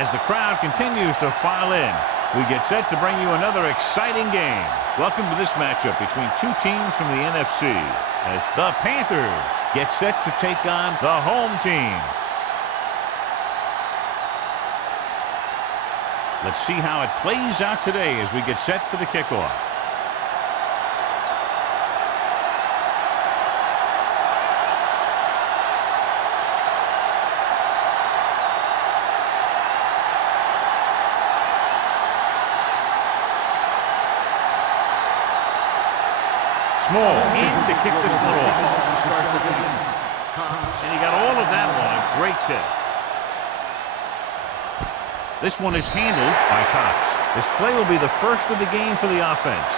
As the crowd continues to file in, we get set to bring you another exciting game. Welcome to this matchup between two teams from the NFC as the Panthers get set to take on the home team. Let's see how it plays out today as we get set for the kickoff. Small in to kick this one off. And he got all of that one. A great kick. This one is handled by Cox. This play will be the first of the game for the offense.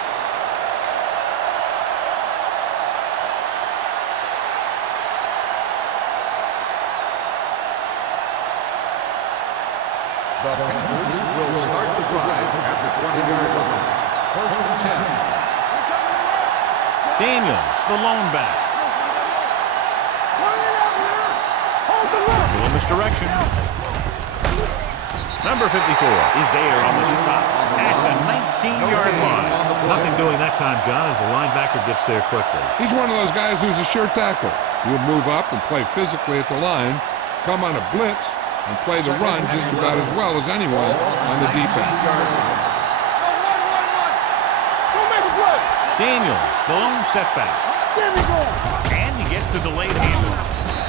The Panthers will start the drive at the 20-yard line. First and 10. Daniels, the lone back. Little misdirection. Number 54 is there on the stop at the 19-yard line. Nothing doing that time, John, as the linebacker gets there quickly. He's one of those guys who's a sure tackle. He'll move up and play physically at the line, come on a blitz, and play the run just about as well as anyone on the defense. Daniels, the lone setback. And he gets the delayed handle.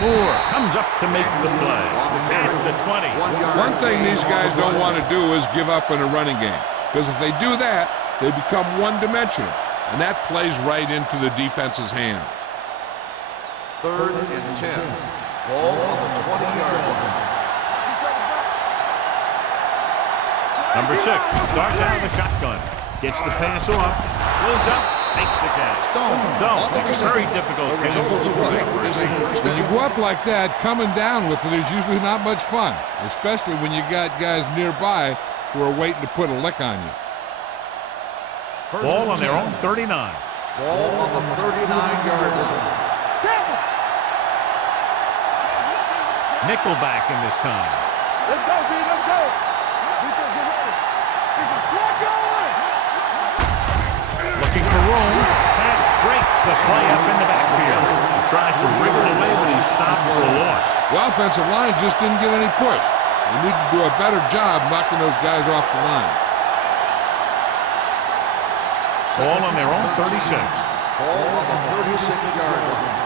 Moore comes up to make the play at the 20. One thing these guys don't want to do is give up in a running game, because if they do that, they become one-dimensional, and that plays right into the defense's hands. Third and 10. Ball on the 20-yard line. Number 6 starts out of the shotgun. Gets the pass off. Goes up. Makes the catch. Stone. It's very difficult catch. When you go up like that, coming down with it is usually not much fun, especially when you got guys nearby who are waiting to put a lick on you. Ball on their own 39. Ball on the 39-yard line. Nickelback in this time. Let's go, B. Let's go. Looking for room. That breaks the play up in the backfield. He tries to wriggle away, but he's stopped for a loss. The offensive line just didn't get any push. They need to do a better job knocking those guys off the line. Ball on their own 36. Ball on the 36-yard line.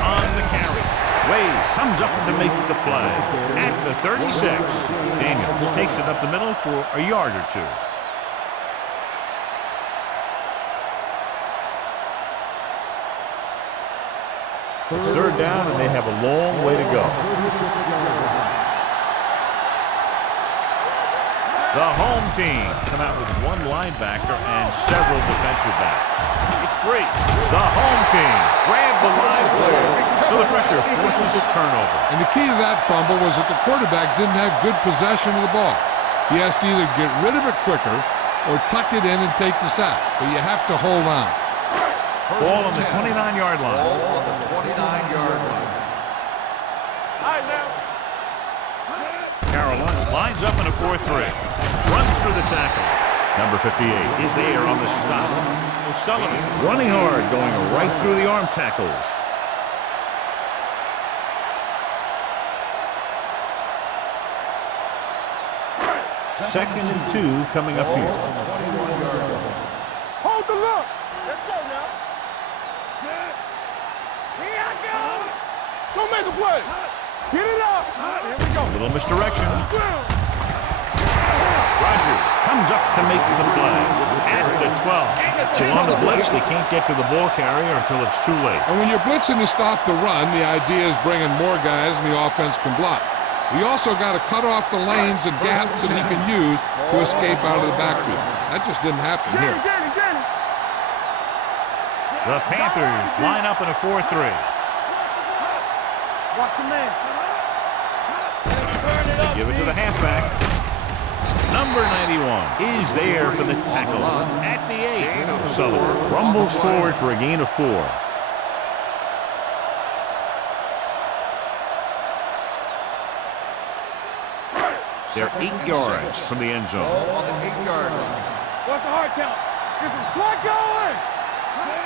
On the carry. Wade comes up to make the play at the 36. Daniels takes it up the middle for a yard or two. It's third down, and they have a long way to go. The home team come out with one linebacker and several defensive backs. It's free. The home team grab the live player, so the pressure forces a turnover. And the key to that fumble was that the quarterback didn't have good possession of the ball. He has to either get rid of it quicker or tuck it in and take the sack. But you have to hold on. Ball on the 29-yard line. Ball on the 29-yard line. Carolina lines up in a 4-3. Runs through the tackle. Number 58 is there on the stop. O'Sullivan running hard, going right through the arm tackles. Second and 2 coming up here. Hold the look. Let's go now. Here I go. Don't make a play. Get it up. Here we go. Little misdirection. Rogers comes up to make the play at the 12. So on the blitz, they can't get to the ball carrier until it's too late. And when you're blitzing to stop the run, the idea is bringing more guys and the offense can block. We also got to cut off the lanes and gaps that he can use to escape out of the backfield. That just didn't happen here. The Panthers line up in a 4-3. Watch your man. They give it to the halfback. Number 91 is there for the tackle at the 8. Sullivan rumbles forward for a gain of 4. They're 8 yards from the end zone. Ball on the 8-yard line. What's the hard count? Get some slack going.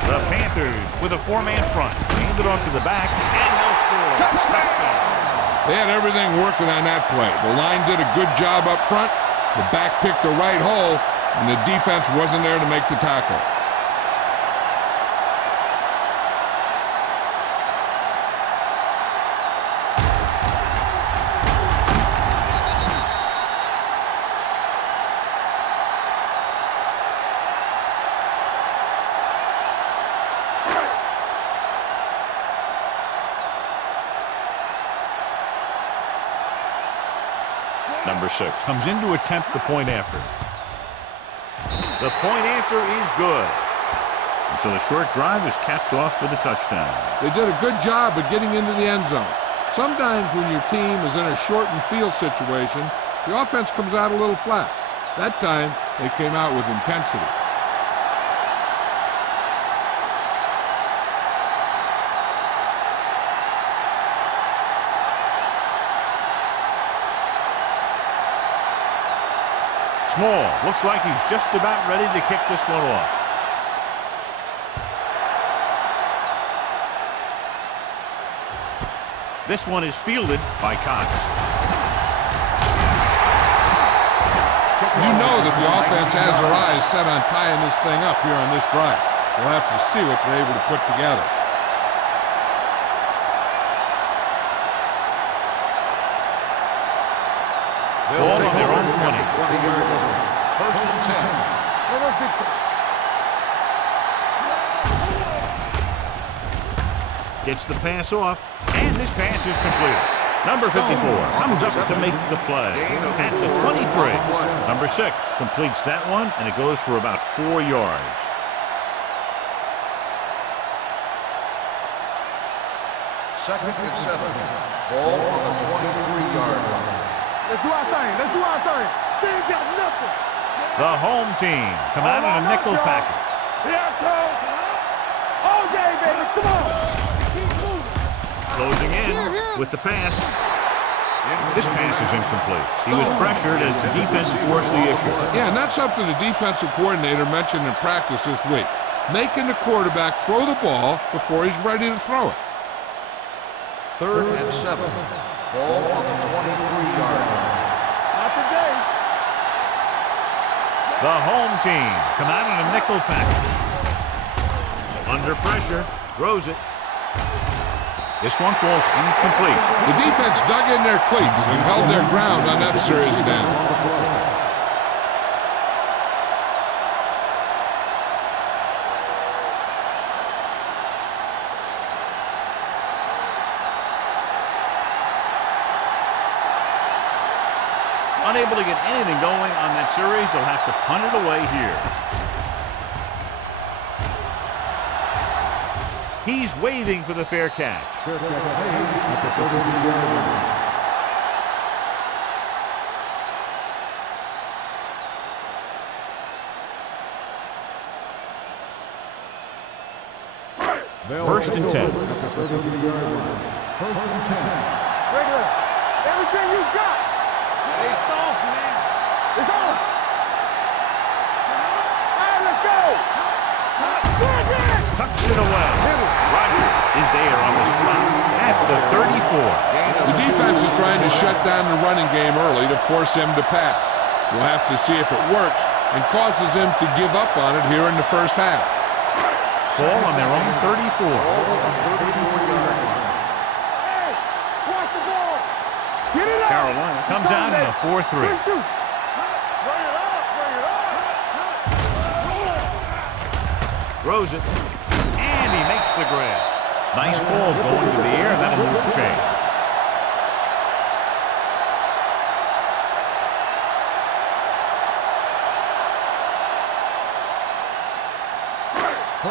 The Panthers with a 4-man front. Hand it off to the back, and they'll score. Touchdown. They had everything working on that play. The line did a good job up front. The back picked the right hole, and the defense wasn't there to make the tackle. Number 6 comes in to attempt the point after. The point after is good. And so the short drive is capped off with a touchdown. They did a good job of getting into the end zone. Sometimes when your team is in a shortened field situation, the offense comes out a little flat. That time, they came out with intensity. Small. Looks like he's just about ready to kick this one off. This one is fielded by Cox. You know that the offense has their eyes set on tying this thing up here on this drive. We'll have to see what they're able to put together. Ball on their own 20. 20-yard line. First and 10. Let us get Gets the pass off, and this pass is completed. Number 54 comes up to make the play at the 23. Number 6 completes that one, and it goes for about 4 yards. Second and 7. Ball on the 23-yard line. Let's do our thing. Let's do our thing. They ain't got nothing. The home team come out in a nickel package. Here I come. All day, baby. Come on. Keep moving. Closing in with the pass. This pass is incomplete. He was pressured as the defense forced the issue. Yeah, and that's something the defensive coordinator mentioned in practice this week. Making the quarterback throw the ball before he's ready to throw it. Third and 7. Ball on the 23-yard line. Not today. The home team come out in a nickel package. Under pressure, throws it. This one falls incomplete. The defense dug in their cleats and held their ground on that series down. Unable to get anything going on that series, they'll have to punt it away here. He's waving for the fair catch. First and 10. Regular. Everything you got. Stay soft, man. It's on. All right, let's go. Tucks it away. Rogers is there on the spot at the 34. The defense is trying to shut down the running game early to force him to pass. We'll have to see if it works and causes him to give up on it here in the first half. Ball on their own 34. Hey, watch the ball. Get it up. Carolina comes out in a 4-3. Bring it up. Bring it up. Throws it, and he makes the grab. Nice ball going to the air, and that'll move the chain.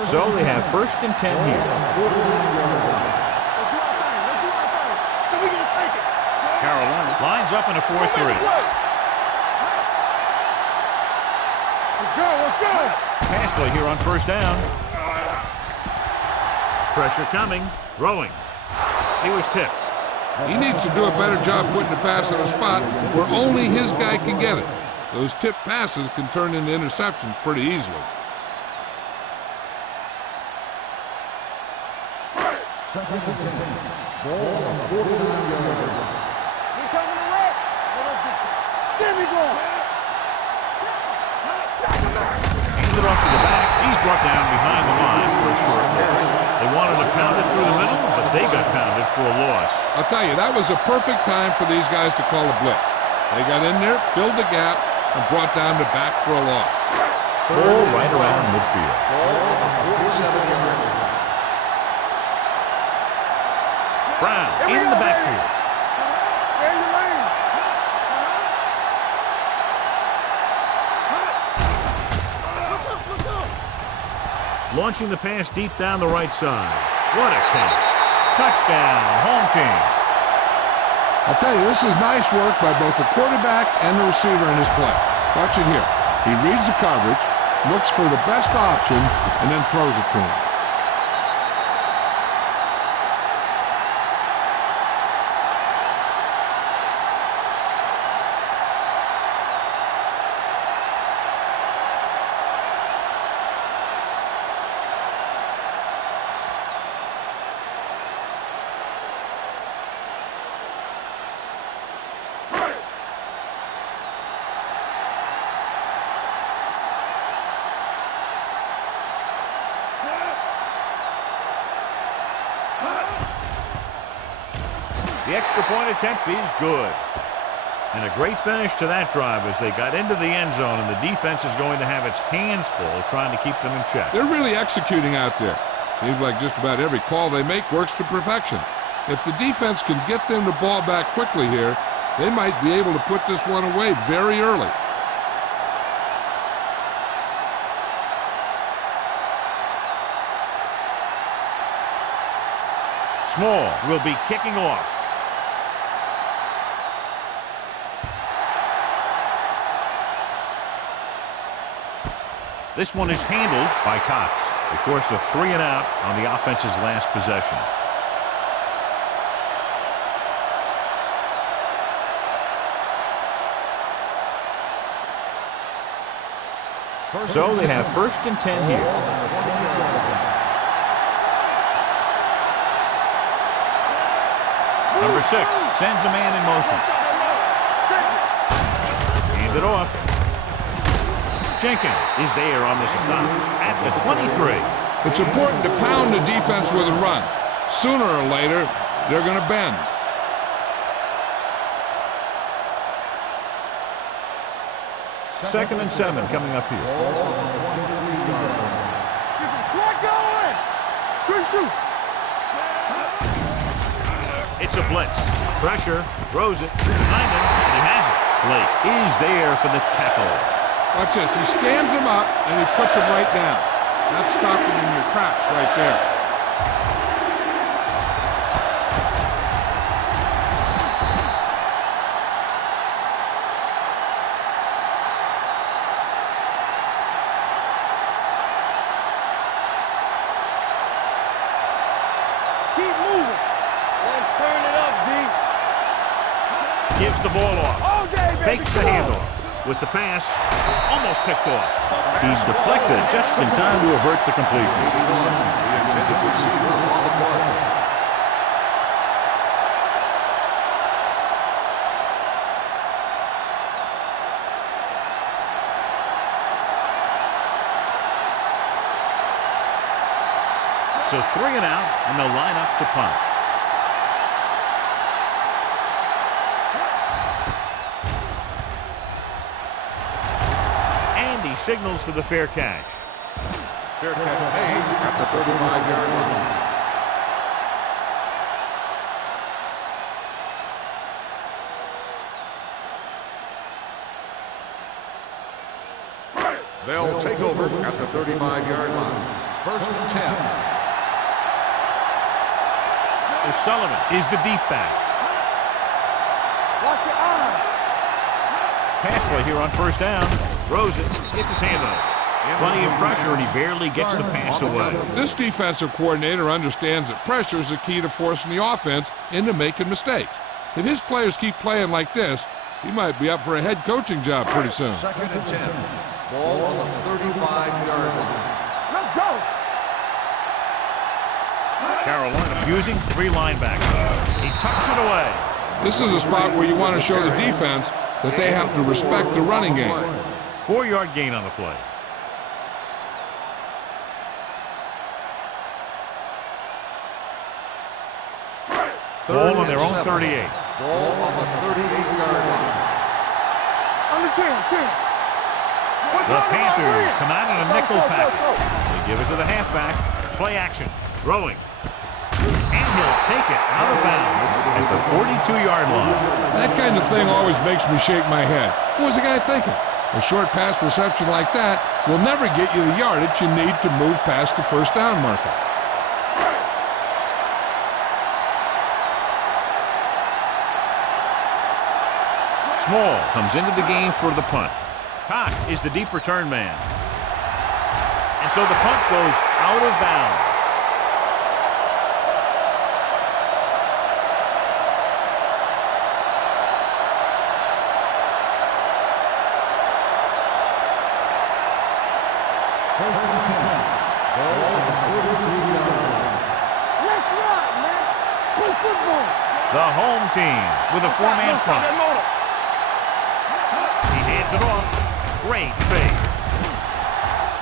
So they have first and 10 here. Let's do our thing. Let's do our thing. So we gonna take it. Carolina lines up in a 4-3. Let's go. Let's go. Pass play here on first down. Pressure coming. Throwing. He was tipped. He needs to do a better job putting the pass in a spot where only his guy can get it. Those tip passes can turn into interceptions pretty easily. Second and 10. Ball on the 49-yard line. He coming to wreck. Give me going. Hands it off to the back. He's brought down behind the line for a short loss. They wanted to pound it through the middle, but they got pounded for a loss. I'll tell you, that was a perfect time for these guys to call a blitz. They got in there, filled the gap, and brought down the back for a loss. Ball right around midfield. Ball on the 47-yard line. Brown in the backfield. Stay in the lane. Launching the pass deep down the right side. What a catch. Touchdown, home team. I'll tell you, this is nice work by both the quarterback and the receiver in his play. Watch it here. He reads the coverage, looks for the best option, and then throws it to him. The extra point attempt is good. And a great finish to that drive as they got into the end zone, and the defense is going to have its hands full trying to keep them in check. They're really executing out there. Seems like just about every call they make works to perfection. If the defense can get them the ball back quickly here, they might be able to put this one away very early. Small will be kicking off. This one is handled by Cox. They forced a 3 and out on the offense's last possession. So they have 1st and 10 here. Number 6 sends a man in motion. Hand it off. Jenkins is there on the stop at the 23. It's important to pound the defense with a run. Sooner or later, they're going to bend. Second and 7 coming up here. Slot going. Good shoot. It's a blitz. Pressure. Throws it. Behind him. And he has it. Blake is there for the tackle. Watch this. He stands him up, and he puts him right down. That's stopping in your tracks right there. Keep moving. Let's turn it up, D. Gives the ball off. All day, baby. Fakes the handoff. With the pass, almost picked off. He's deflected just in time to avert the completion. The intended receiver on the play. So 3 and out, and they'll line up to punt. And he signals for the fair catch. Fair catch made at the 35-yard line. They'll take over at the 35-yard line. 1st and 10. O'Sullivan is the deep back. Watch your eyes. Pass play here on 1st down. Throws it. Gets his hand on it. Plenty of pressure, and he barely gets the pass away. This defensive coordinator understands that pressure is the key to forcing the offense into making mistakes. If his players keep playing like this, he might be up for a head coaching job pretty soon. 2nd and 10. Ball on the 35-yard line. Let's go. Carolina using 3 linebackers. He tucks it away. This is a spot where you want to show the defense that they have to respect the running game. 4-yard gain on the play. Ball on their own 38. Ball on the 38-yard line. Under 10. The Panthers come out in a nickel package. They give it to the halfback. Play action. Throwing. And he'll take it out of bounds at the 42-yard line. That kind of thing always makes me shake my head. What was the guy thinking? A short pass reception like that will never get you the yardage you need to move past the first down marker. Small comes into the game for the punt. Cox is the deep return man. And so the punt goes out of bounds. Let's run, man. Play football. The home team with a 4-man front. He hands it off. Great fake.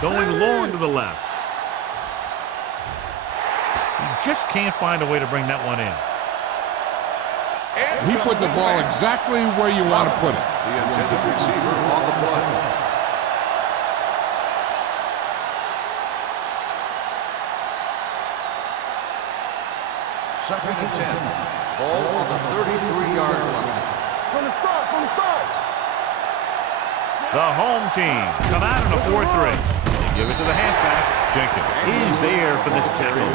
Going long to the left. He just can't find a way to bring that one in. He put the ball exactly where you want to put it. The intended receiver on the play. Second and 10. Ball on the 33-yard line. From the start. The home team come out in a 4-3. They give it to the halfback. Jenkins is there for the tackle.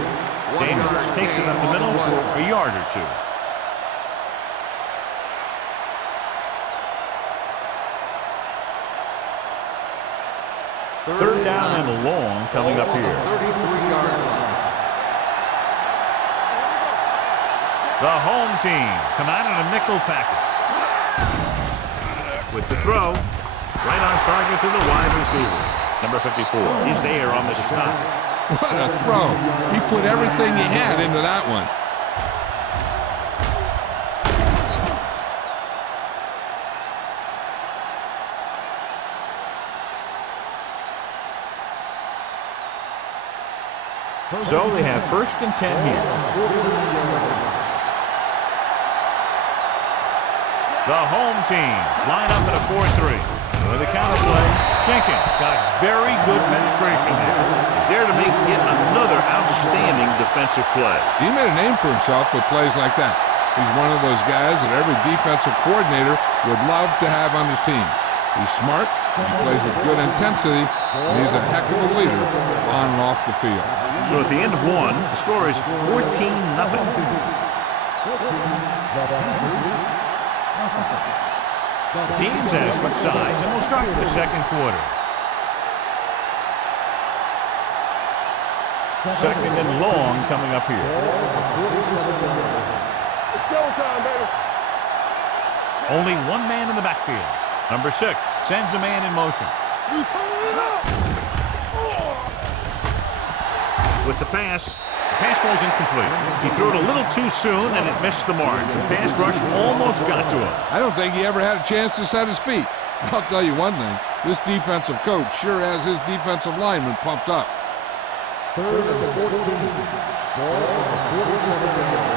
Daniels takes it up the middle for a yard or two. Third down and long coming up here. 33-yard line. The home team come out in a nickel package. With the throw, right on target to the wide receiver. Number 54 is there on the stop. What a throw. He put everything he had into that one. So they have 1st and 10 here. The home team line up at a 4-3. With the counterplay, Jenkins got very good penetration there. He's there to make yet another outstanding defensive play. He made a name for himself with plays like that. He's one of those guys that every defensive coordinator would love to have on his team. He's smart, he plays with good intensity, and he's a heck of a leader on and off the field. So at the end of 1, the score is 14-0. The teams have switched sides, and we'll start the second quarter. 2nd and long coming up here. It's showtime, baby. Only one man in the backfield. Number 6 sends a man in motion. You turn it up. With the pass falls incomplete. He threw it a little too soon, and it missed the mark. The pass rush almost got to him. I don't think he ever had a chance to set his feet. I'll tell you one thing, this defensive coach sure has his defensive linemen pumped up. 3rd and 14. Ball on the 47-yard.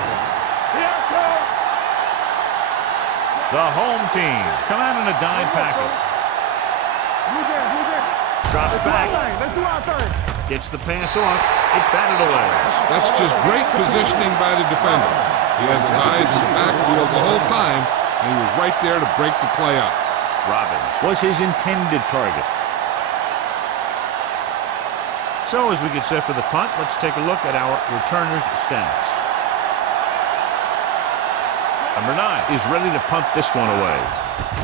Here it comes. The home team come out in a dime package. Who's there? Drops back. Let's do our thing. Gets the pass off. It's batted away. That's just great positioning by the defender. He has his eyes in the backfield the whole time, and he was right there to break the play up. Robbins was his intended target. So as we get set for the punt, let's take a look at our returners' stats. Number 9 is ready to punt this one away.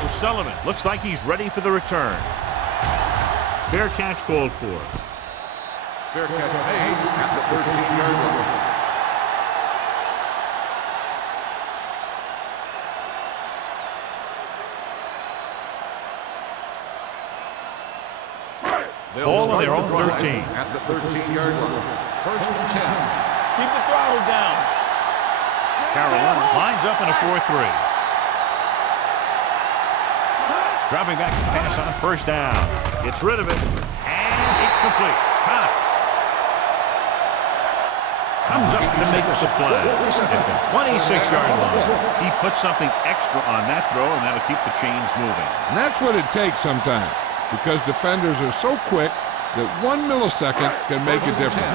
O'Sullivan looks like he's ready for the return. Fair catch called for. Fair catch made at the 13-yard line. Ball on their own 13. At the 13-yard line. First and 10. Keep the throttle down. Carolina lines up in a 4-3. Dropping back to pass on first down. Gets rid of it. And it's complete. Caught. Comes up to make the play. At the 26-yard line. He puts something extra on that throw, and that'll keep the chains moving. And that's what it takes sometimes, because defenders are so quick that 1 millisecond can make a difference.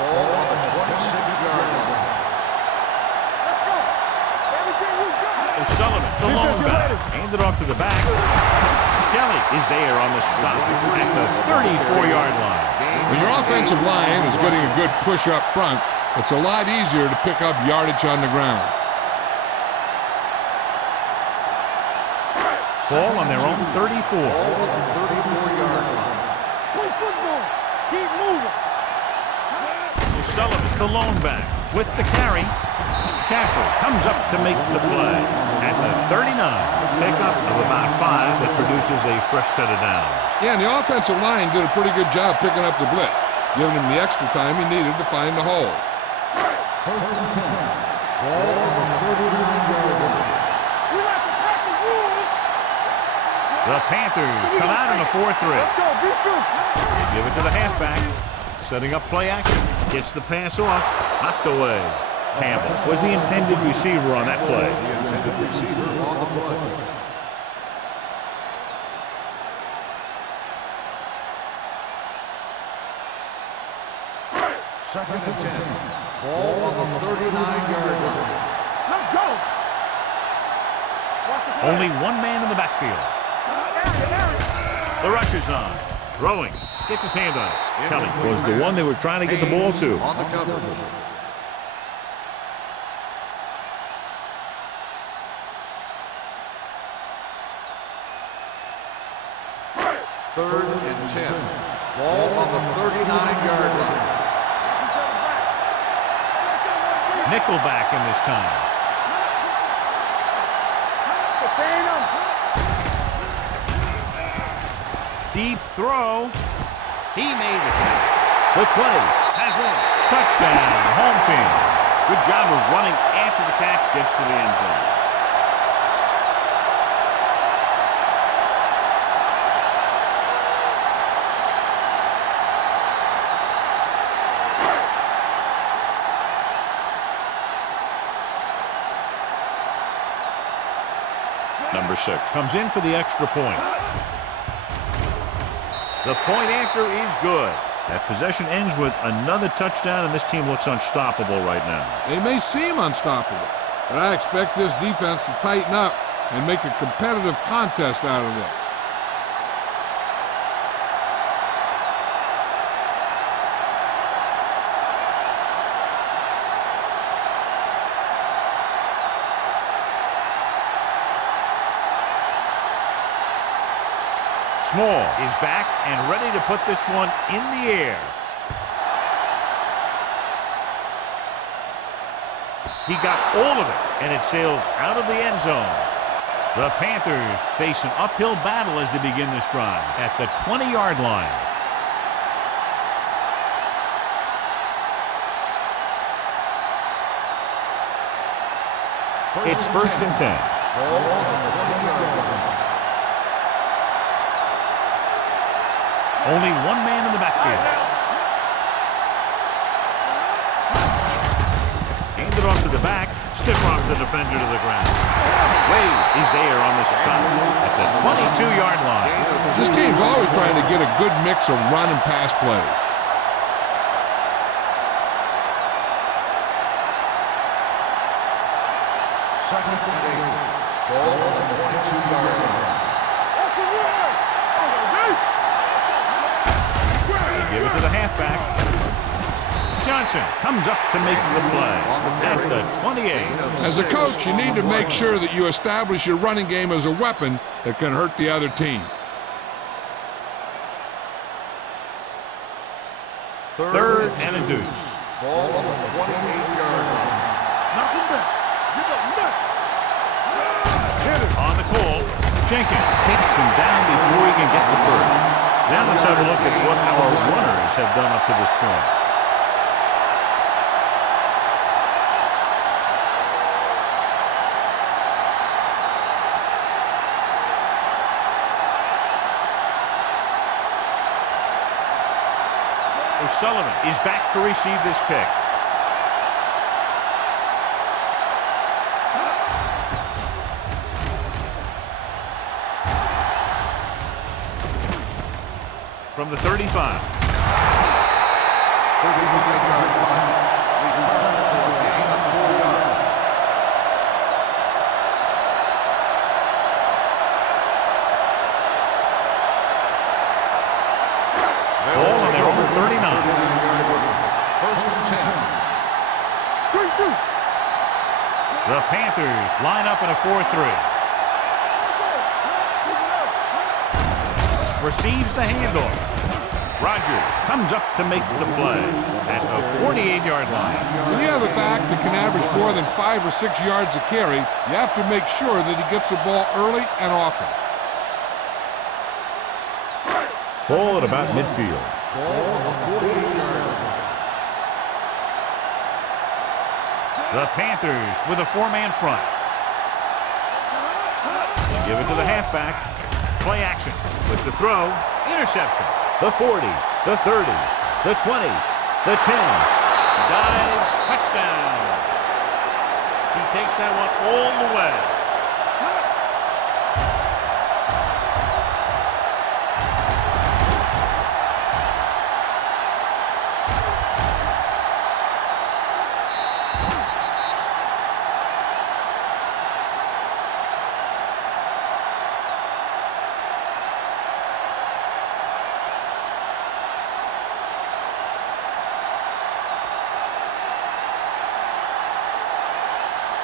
Ball on the 26-yard line. Let's go. Everything you got. O'Sullivan, the lone back. Handed off to the back. Kelly is there on the stop at the 34-yard line. When your offensive line is getting a good push up front, it's a lot easier to pick up yardage on the ground. Ball on their own 34. Ball on the 34-yard line. Play football. Keep moving. O'Sullivan, the lone back, with the carry. Caffrey comes up to make the play at the 39. Pickup of about 5 that produces a fresh set of downs. Yeah, and the offensive line did a pretty good job picking up the blitz, giving him the extra time he needed to find the hole. First and 10. Ball on the 39-yard line. We like to pack the rules. The Panthers come out in a 4-3. Let's go. Be truthful. They give it to the halfback. Setting up play action. Gets the pass off. Knocked away. Campbell was the intended receiver on that play. The intended receiver on the play. Second and 10. Ball on the 39-yard line. Let's go. Watch the Only one man in the backfield. The rush is on. Throwing. Gets his hand on it. Kelly was the one they were trying to get the ball to. On the coverage. Third and 10. Ball on the 39-yard line. Nickelback in this time. Contain him. Deep throw. He made the catch. The 20 has one. Touchdown, home team. Good job of running after the catch gets to the end zone. Number 6 comes in for the extra point. The point after is good. That possession ends with another touchdown, and this team looks unstoppable right now. They may seem unstoppable, but I expect this defense to tighten up and make a competitive contest out of this. Small is back and ready to put this one in the air. He got all of it, and it sails out of the end zone. The Panthers face an uphill battle as they begin this drive at the 20-yard line. It's first and 10. Ball on the 20-yard line. Only one man in the backfield. Handed off to the back. Stiff arms the defender to the ground. Wade is there on the stop at the 22-yard line. This team's always trying to get a good mix of run and pass plays. Second and 8. Ball on the 22-yard line. Give it to the halfback. Johnson comes up to make the play at the 28. As a coach, you need to make sure that you establish your running game as a weapon that can hurt the other team. Third and a deuce. Ball on the 28-yard line. Knock him back. Give up nothing. Hit it. On the call, Jenkins takes him down before he can get the first. Now let's have a look at what our runners have done up to this point. O'Sullivan is back to receive this kick. From the 35. 35-yard line. Return for a gain of 4 yards. Ball on their own 39. First and 10. Good shoot. The Panthers line up in a 4-3. Receives the handoff. Rogers comes up to make the play at the 48-yard line. When you have a back that can average more than 5 or 6 yards a carry, you have to make sure that he gets the ball early and often. Ball at about midfield. Ball on the 48-yard line. The Panthers with a 4-man front. They give it to the halfback. Play action with the throw. Interception. The 40, the 30, the 20, the 10. Dives. Touchdown. He takes that one all the way.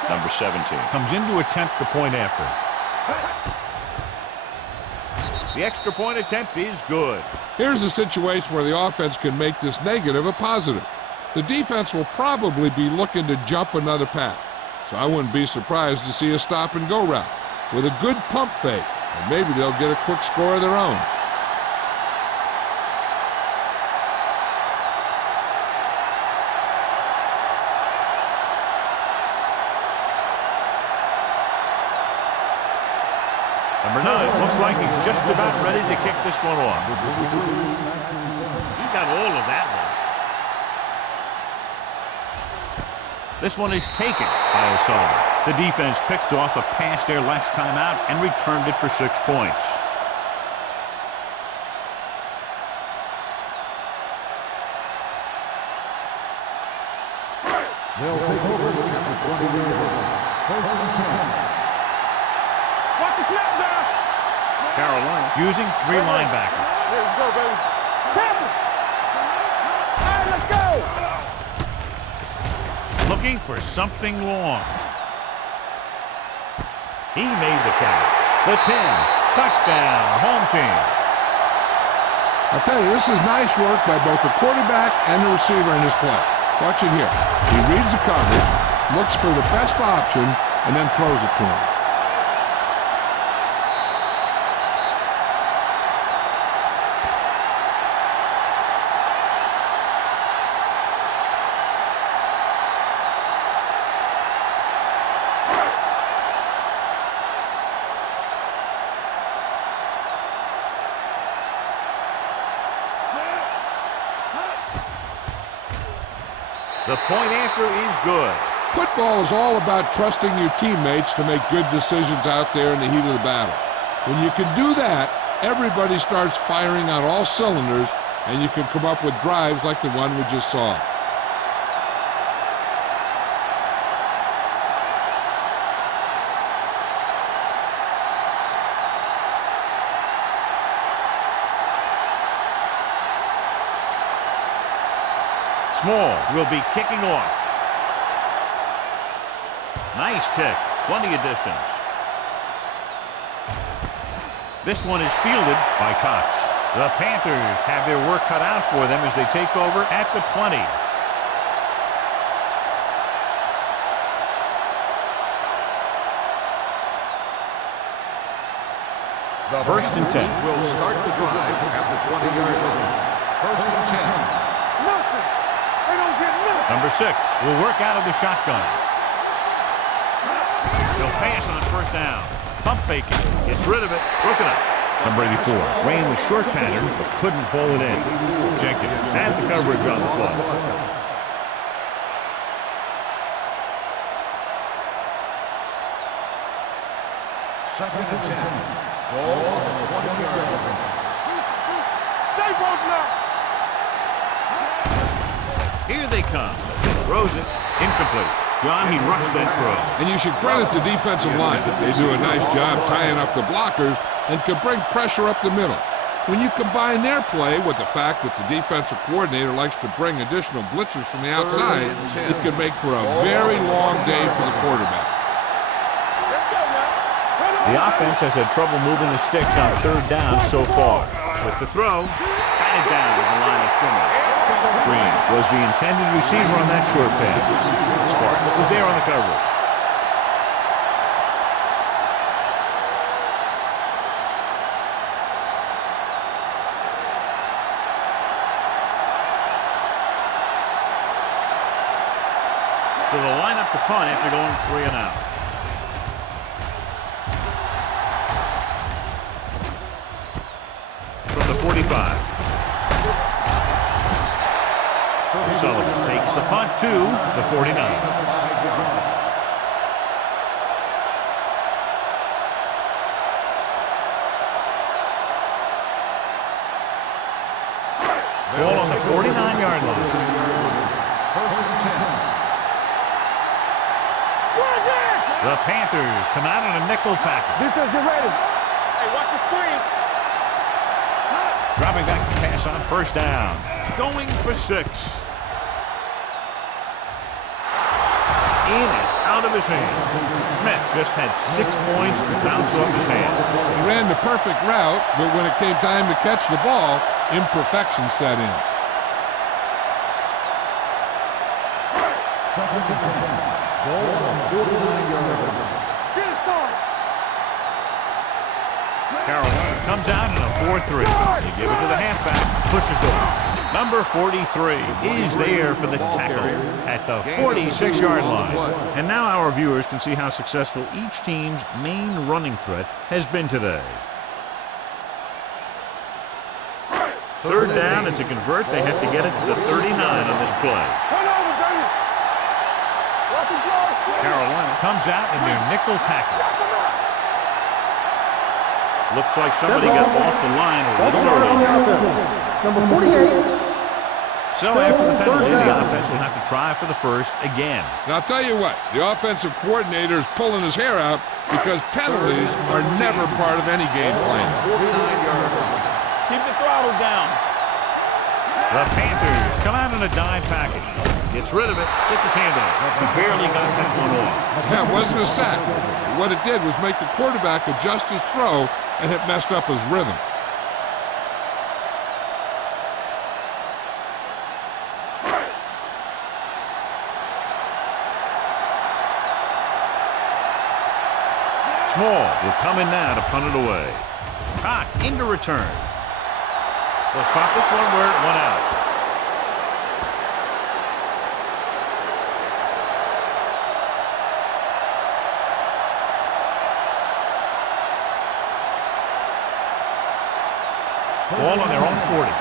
Number 17 comes in to attempt the point after. The extra point attempt is good. Here's a situation where the offense can make this negative a positive. The defense will probably be looking to jump another pass, so I wouldn't be surprised to see a stop-and-go route with a good pump fake, and maybe they'll get a quick score of their own. Number 9 looks like he's just about ready to kick this one off. He got all of that one. This one is taken by O'Sullivan. The defense picked off a pass there last time out and returned it for 6 points. They'll take over at the 20-yard line. First and 10. Watch the snap now. Carolina using 3 linebackers. Here we go, baby. Tackle. All right, let's go. Looking for something long. He made the catch. The 10. Touchdown. Home team. I'll tell you, this is nice work by both the quarterback and the receiver in this play. Watch it here. He reads the coverage, looks for the best option, and then throws it to him. The point after is good. Football is all about trusting your teammates to make good decisions out there in the heat of the battle. When you can do that, everybody starts firing on all cylinders, and you can come up with drives like the one we just saw. Small will be kicking off. Nice kick. Plenty of distance. This one is fielded by Cox. The Panthers have their work cut out for them as they take over at the 20. The First and 10. Will start the drive at the 20-yard line. First and 10. Nothing. They don't get nothing. Number 6 will work out of the shotgun. He'll pass on first down. Pump faking. Gets rid of it. Broken up. Number 84 ran the short pattern but couldn't pull it in. Jenkins had the coverage on the play. Second and 10. Ball on the 20-yard line. Stay both now. Here they come. Throws it. Incomplete. John, he rushed that throw. And you should credit the defensive line. They do a nice job tying up the blockers and can bring pressure up the middle. When you combine their play with the fact that the defensive coordinator likes to bring additional blitzers from the outside, it can make for a very long day for the quarterback. The offense has had trouble moving the sticks on third down so far. With the throw, batted down at the line of scrimmage. Green was the intended receiver on that short pass. Sparks was there on the coverage. So they'll line up the punt after going 3 and out. From the 45. Sullivan takes the punt to the 49. Ball on the 49-yard line. First and 10. The Panthers come out on a nickel package. Defense, get ready. Hey, watch the screen. Dropping back to pass on first down. Going for 6. In and out of his hands. Smith just had 6 points bounce off his hands. He ran the perfect route, but when it came time to catch the ball, imperfection set in. Second and 10. Ball on the 49-yard line. Get it, son. Carolina comes out in a 4-3. You give it to the halfback, pushes off. Number 43 is there for the tackle at the 46-yard line. And now our viewers can see how successful each team's main running threat has been today. Third down, and to convert, they have to get it to the 39 on this play. Turn over, baby. Watch him blow. Carolina comes out in their nickel package. Looks like somebody got off the line a little early. Number 48. So after the penalty, the offense will have to try for the first again. And I'll tell you what, the offensive coordinator is pulling his hair out because penalties are never part of any game plan. 49-yard line. Keep the throttle down. The Panthers come out in a dime package. Gets rid of it, gets his hand on it. He barely got that one off. Yeah, it wasn't a sack. What it did was make the quarterback adjust his throw, and it messed up his rhythm. Small will come in now to punt it away. Cocked into return. They'll spot this one where it went out. Ball on their own 40.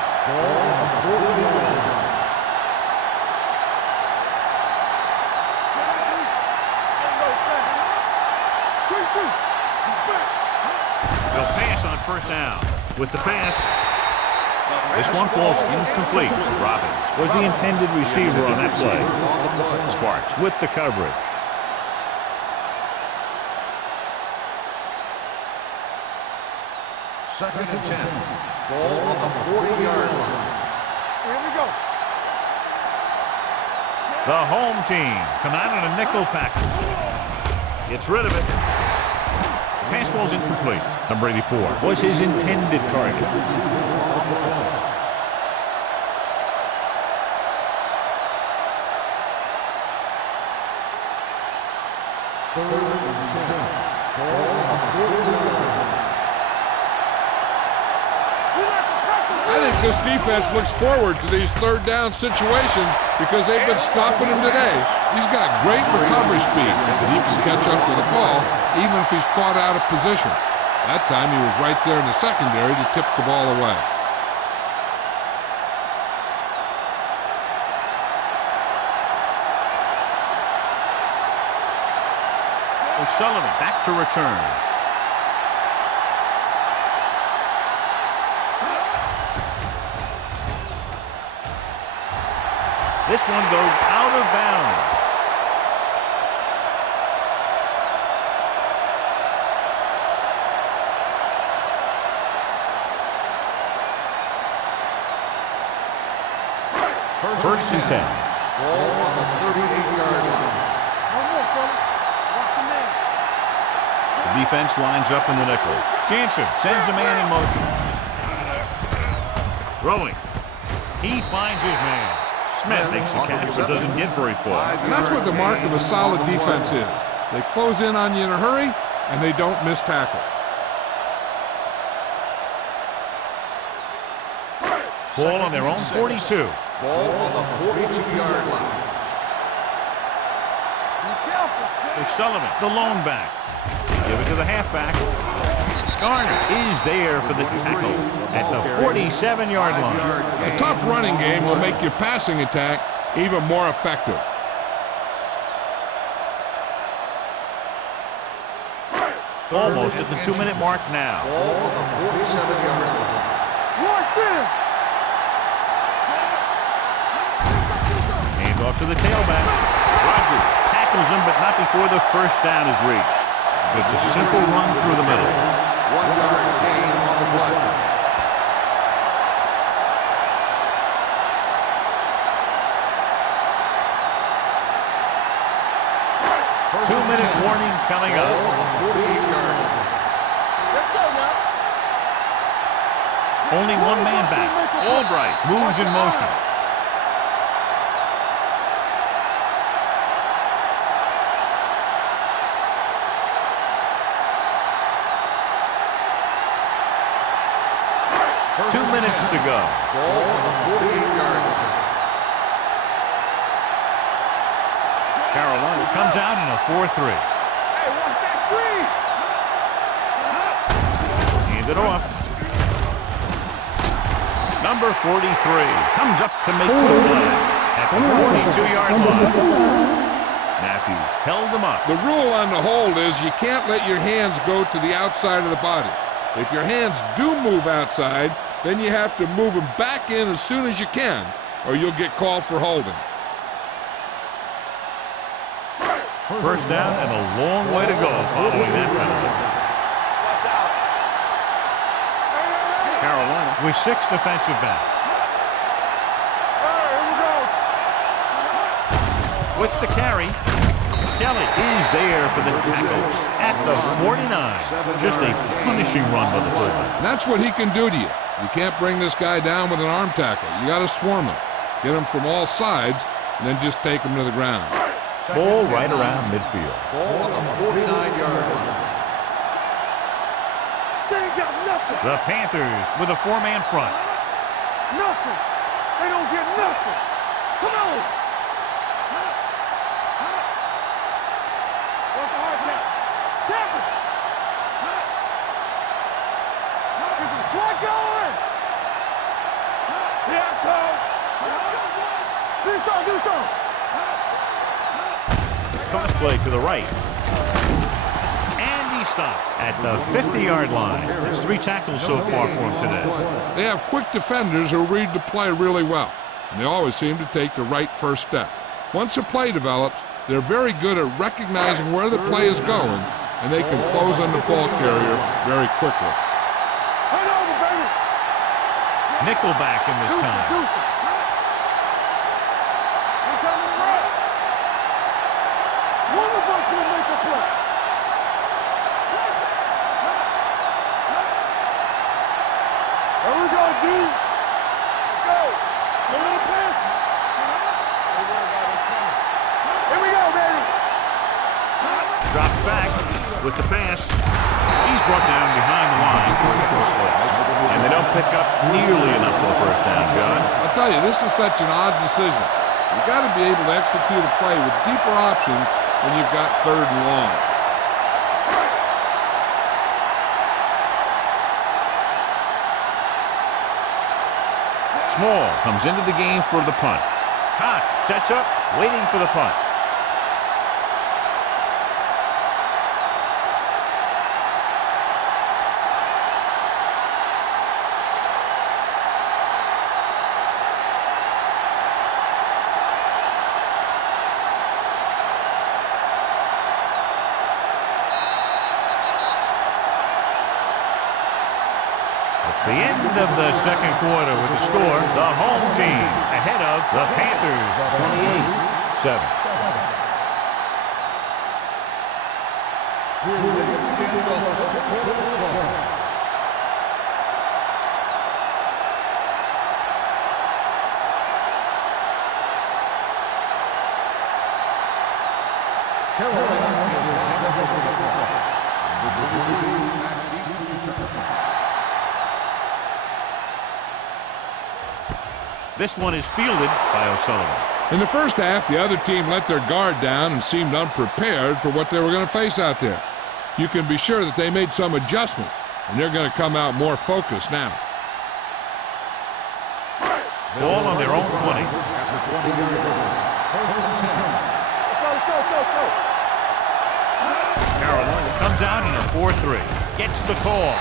They'll pass on first down. With the pass, this one falls incomplete. Robbins was the intended receiver on that play. Sparks with the coverage. Second and 10. Ball on the 40-yard line. Here we go. The home team come out in a nickel package. Gets rid of it. Pass ball's incomplete. Number 84 was his intended target. like this defense looks forward to these third down situations because they've been stopping him today. He's got great recovery speed, and he can catch up to the ball even if he's caught out of position. That time he was right there in the secondary to tip the ball away. O'Sullivan back to return. This one goes out of bounds. First and 10. Ball on the 38-yard line. The defense lines up in the nickel. Jansen sends a man in motion. Throwing. He finds his man. Smith makes the catch but doesn't get very far. And that's what the mark of a solid defense is. They close in on you in a hurry, and they don't miss tackle. Ball on their own 42. Ball on the 42-yard line. O'Sullivan, the lone back. Give it to the halfback. Garner is there for the tackle at the 47-yard line. A tough running game will make your passing attack even more effective. Almost at the 2-minute mark now. Ball on the 47-yard line. Hand off to the tailback. Rogers tackles him, but not before the first down is reached. Just a simple run through the middle. 1-yard gain on the play. Two-minute warning coming up. Ball on the 48-yard line. Let's go now. Only one man back. Albright moves in motion. Two minutes to go. Ball on the 48-yard line. Carolina comes out in a 4-3. Hey, watch that screen. Hand it off. Number 43 comes up to make the play at the 42-yard line. Matthews held him up. The rule on the hold is you can't let your hands go to the outside of the body. If your hands do move outside, then you have to move them back in as soon as you can, or you'll get called for holding. First down and a long way to go following that penalty. Carolina with 6 defensive backs. With the carry, Kelly is there for the tackle at the 49. Just a punishing run by the fullback. That's what he can do to you. You can't bring this guy down with an arm tackle. You got to swarm him. Get him from all sides, and then just take him to the ground. Ball right around midfield. Ball on the 49-yard line. They ain't got nothing. The Panthers with a 4-man front. Nothing. They don't get nothing. Come on. What's the hard tap? Tap it. Is the slot going? Yeah, go. Do so, do so. Cross play to the right. And he stopped at the 50-yard line. It's 3 tackles so far for him today. They have quick defenders who read the play really well, and they always seem to take the right first step. Once a play develops, they're very good at recognizing where the play is going, and they can close on the ball carrier very quickly. Turn over, baby. Nickelback in this time. Deuce it. We're coming right. One of us will make a play. There we go, dude. Let's go. A little pass. Here we go, baby. Drops back with the pass. He's brought down behind the line for a short loss. And they don't pick up nearly enough for the first tell you, this is such an odd decision. You got to be able to execute a play with deeper options when you've got 3rd and long. Small comes into the game for the punt. Hot sets up, waiting for the punt. It's the end of the second quarter with the score. The home team ahead of the Panthers 28-7. Carolina is lined up over the ball. Back deep to return. This one is fielded by O'Sullivan. In the first half, the other team let their guard down and seemed unprepared for what they were going to face out there. You can be sure that they made some adjustment, and they're going to come out more focused now. Ball on their own 20. After 20-yard line. 1st and 10. Let's go. Carolina comes out in a 4-3. Gets the call.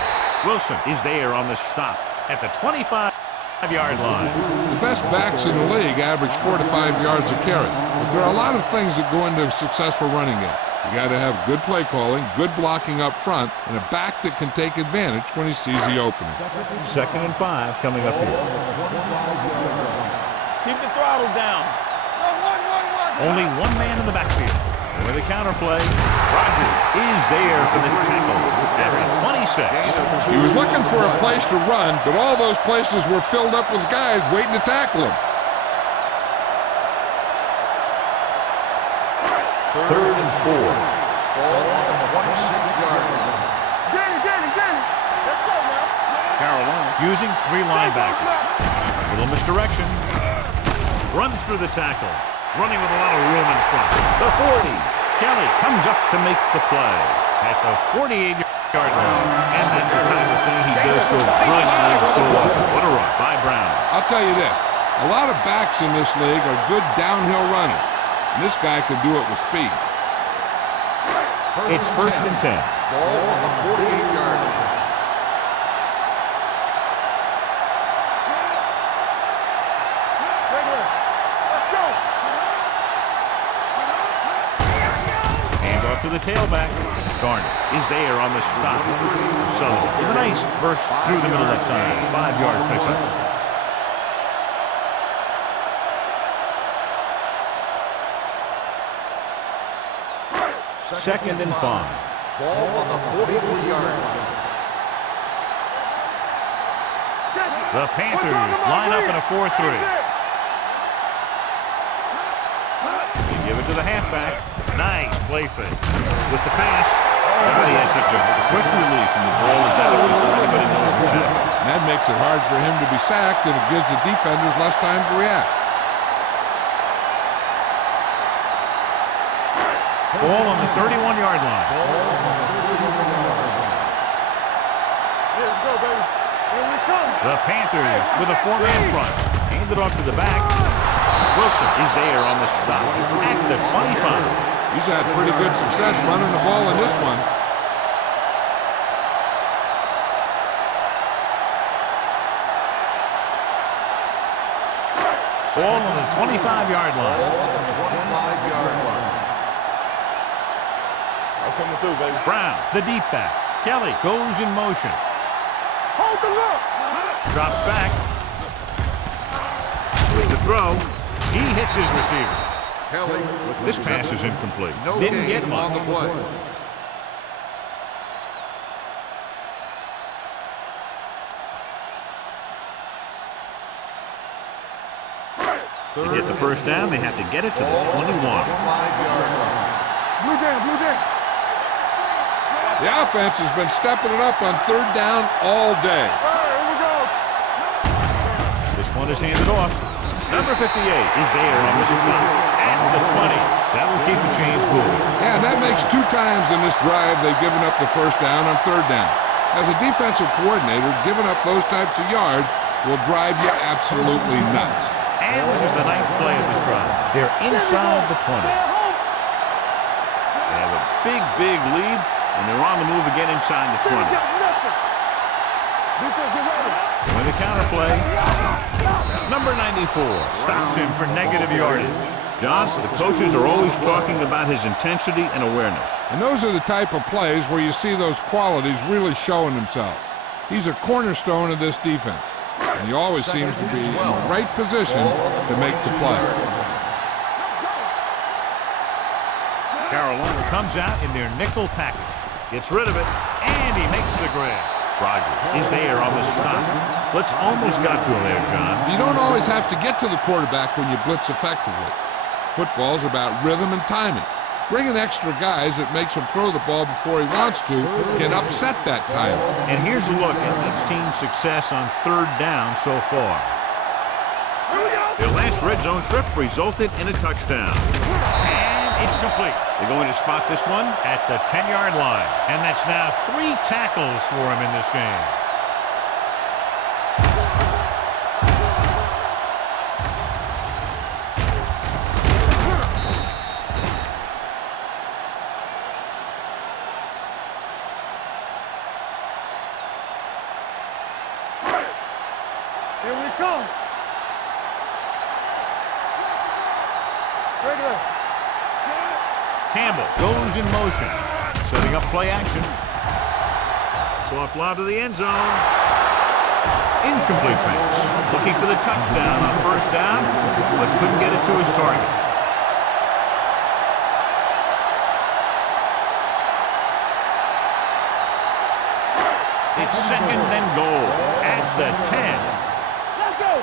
Wilson is there on the stop at the 25-yard line. The best backs in the league average 4 to 5 yards a carry, but there are a lot of things that go into a successful running game. You got to have good play calling, good blocking up front, and a back that can take advantage when he sees the opening. 2nd and 5 coming up here. Keep the throttle down. Only one man in the backfield. With a counter play, Rogers is there for the tackle at the 26. He was looking for a place to run, but all those places were filled up with guys waiting to tackle him. 3rd and 4. Ball on the 26-yard line. Danny. Let's go now. Carolina using 3 linebackers. A little misdirection. Runs through the tackle. Running with a lot of room in front. The 40. Kelly comes up to make the play at the 48-yard line. And that's the type of thing he does so brilliantly so often. What a run by Brown. I'll tell you this, a lot of backs in this league are good downhill runners, and this guy can do it with speed. It's 1st and 10. Ball on the 48-yard line. To the tailback. Garner is there on the stop. Sullivan with a nice burst through the middle that time. 5-yard pickup. Second and 5. Ball on the 43-yard line. The Panthers line up in a 4-3. They give it to the halfback. Nice play fake. With the pass, everybody has such a quick release, and the ball is out before anybody knows what's happening. And that makes it hard for him to be sacked, and it gives the defenders less time to react. Ball on the 31-yard line. Let's go, baby. Here we come. The Panthers with a 4-man front. Hand it off to the back. Wilson is there on the stop at the 25. He's had pretty good success running the ball in this one. Ball on the 25-yard line. Ball on the 25-yard line. I'm coming through, baby. Brown, the deep back. Kelly goes in motion. Hold the look. Drops back. With the throw, he hits his receiver. Kelly with This pass is incomplete. no Didn't gain get on much. the play. To get the first down, they have to get it to the 21. 25-yard line. Blue down. The offense has been stepping it up on 3rd down all day. All right, here we go. The This one is handed off. Number 58 is there on the stop at the 20. That will keep the chains moving. Yeah, that makes 2 times in this drive they've given up the first down on 3rd down. As a defensive coordinator, giving up those types of yards will drive you absolutely nuts. And this is the 9th play of this drive. They're inside the 20. They have a big, big lead, and they're on the move again inside the 20. With the counterplay, number 94 stops him for negative yardage. John, the coaches are always talking about his intensity and awareness. And those are the type of plays where you see those qualities really showing themselves. He's a cornerstone of this defense, and he always seems to be in the right position to make the play. Carolina comes out in their nickel package. Gets rid of it, and he makes the grab. Roger is there on the stop. Blitz almost got to him there, John. You don't always have to get to the quarterback when you blitz effectively. Football's about rhythm and timing. Bringing extra guys that makes him throw the ball before he wants to can upset that timing. And here's a look at each team's success on 3rd down so far. Their last red zone trip resulted in a touchdown. And it's complete. They're going to spot this one at the 10-yard line. And that's now 3 tackles for him in this game. Here we come. Regular. Campbell goes in motion, setting up play action. Soft lob to the end zone. Incomplete pass. Looking for the touchdown on 1st down, but couldn't get it to his target. It's 2nd and goal at the 10. Let's go.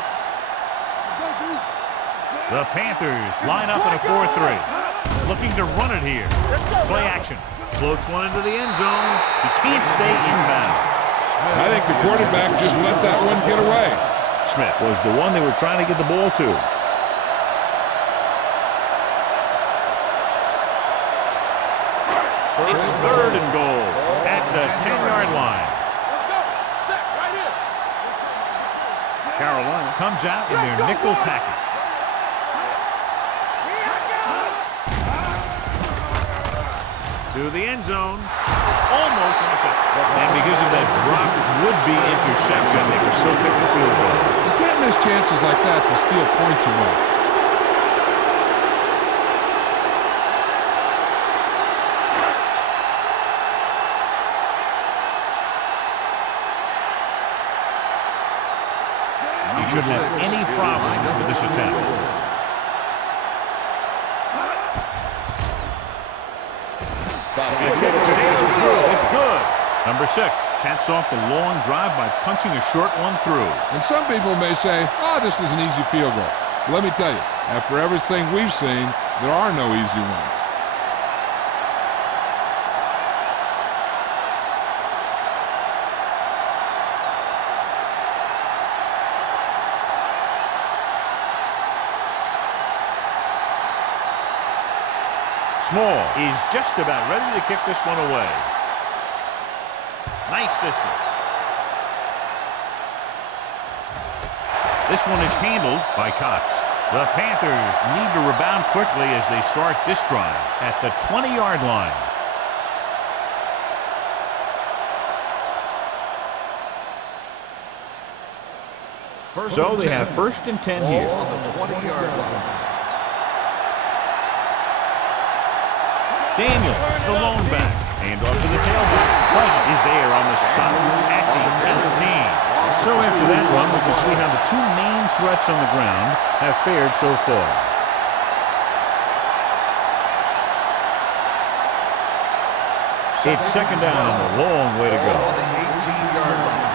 The Panthers line up in a 4-3. Looking to run it here. Play action. Floats one into the end zone. He can't stay in bounds. I think the quarterback just let that one get away. Smith was the one they were trying to get the ball to. It's 3rd and goal at the 10-yard line. Let's go. Set right here. Carolina comes out in their nickel package. To the end zone. Almost intercepted. And because of that drop would-be interception, they can still pick the field goal. You can't miss chances like that to steal points away. He shouldn't have any problems with this attempt. The kick sails through. It's good. Number 6 caps off the long drive by punching a short one through. And some people may say, oh, this is an easy field goal. Let me tell you, after everything we've seen, there are no easy ones. Small is just about ready to kick this one away. Nice distance. This one is handled by Cox. The Panthers need to rebound quickly as they start this drive at the 20-yard line. So they have 1st and 10 here. On the 20-yard line. Daniels, the lone back. Hand off to the tailback. Pleasant is there on the stop at the 18. So after that run, we can see how the 2 main threats on the ground have fared so far. It's 2nd down and a long way to go. On the 18-yard line.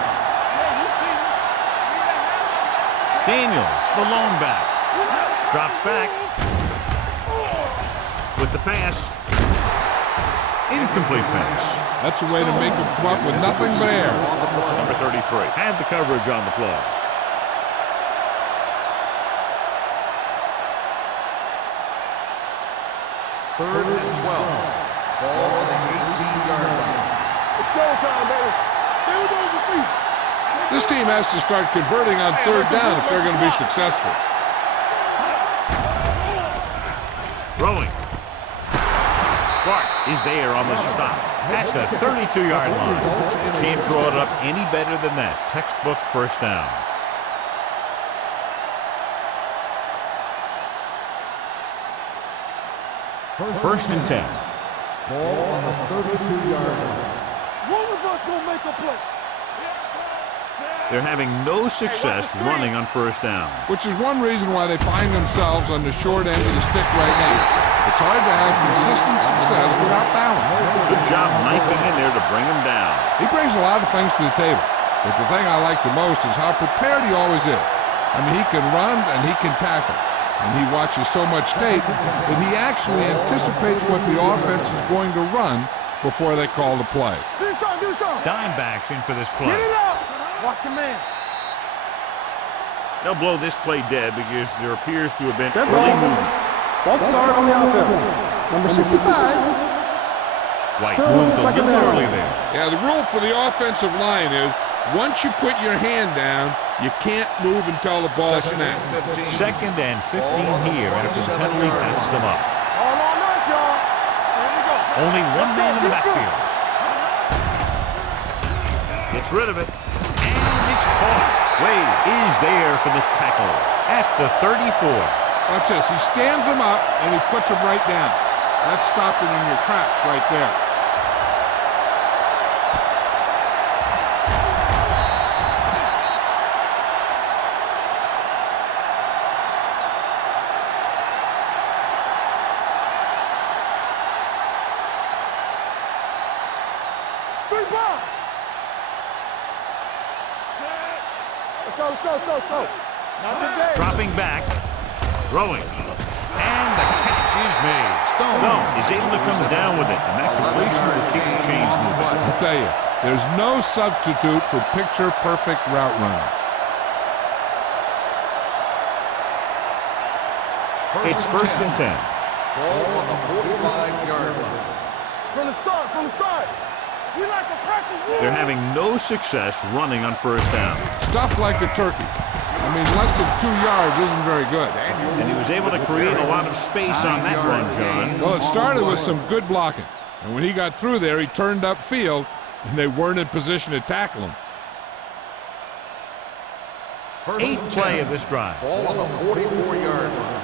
Daniels, the lone back. Drops back. With the pass. Incomplete pass. That's a way to make him come up with nothing but air. Number 33 had the coverage on the play. 3rd and 12. Ball on the 18-yard line. It's showtime, baby. Stay with those receivers. This team has to start converting on 3rd down if they're going to be successful. Throwing. Clark is there on the stop. That's the 32-yard line. Can't draw it up any better than that. Textbook first down. First and 10. Ball on the 32-yard line. One of us gonna make a play. They're having no success running on first down. Which is one reason why they find themselves on the short end of the stick right now. It's hard to have consistent success without balance. Good job knifing in there to bring him down. He brings a lot of things to the table, but the thing I like the most is how prepared he always is. I mean, he can run and he can tackle, and he watches so much tape that he actually anticipates what the offense is going to run before they call the play. Do something, do something. Dime backs in for this play. Get it up. Watch your man. They'll blow this play dead because there appears to have been Dead early ball. movement. False start on the offense. Number 65. White Still moved a second little down. early there. Yeah, the rule for the offensive line is once you put your hand down, you can't move until the ball snaps. 2nd and 15 here after the penalty backs them up. All on us, y'all. Here we go. Only one man in the backfield. Gets rid of it, and it's caught. Wade is there for the tackle at the 34. Watch this. He stands him up, and he puts him right down. That's stopping in your tracks right there. Let's go. Not today. Dropping back, throwing, and the catch is made. Stone is able to come down with it, and that completion will keep the chains moving. I'll tell you, there's no substitute for picture-perfect route running. It's 1st and 10. Ball on the 45-yard line. From the start. We like a practice. They're having no success running on first down. Stuff like a turkey. I mean, less than 2 yards isn't very good. And he was able to create a lot of space on that run, John. Well, it started with some good blocking. And when he got through there, he turned upfield, and they weren't in position to tackle him. 8th play of this drive. Ball on the 44-yard line.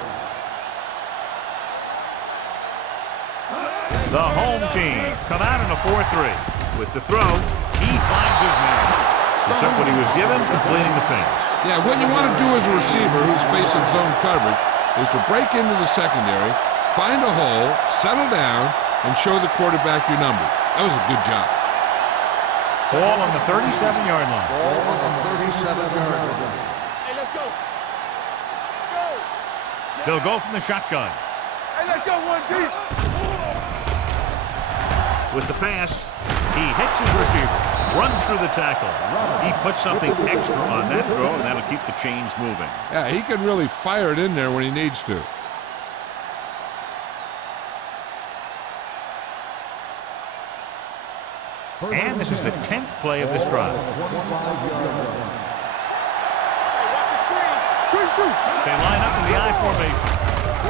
The home team come out in a 4-3. With the throw, he finds his man. He took what he was given, completing the pass. Yeah, what you want to do as a receiver who's facing zone coverage is to break into the secondary, find a hole, settle down, and show the quarterback your numbers. That was a good job. Ball on the 37-yard line. Ball on the 37-yard line. Hey, let's go. They'll go from the shotgun. Hey, let's go one deep. With the pass, he hits his receiver, runs through the tackle. He puts something extra on that throw, and that'll keep the chains moving. Yeah, he can really fire it in there when he needs to. And this is the 10th play of this drive. They line up in the I formation.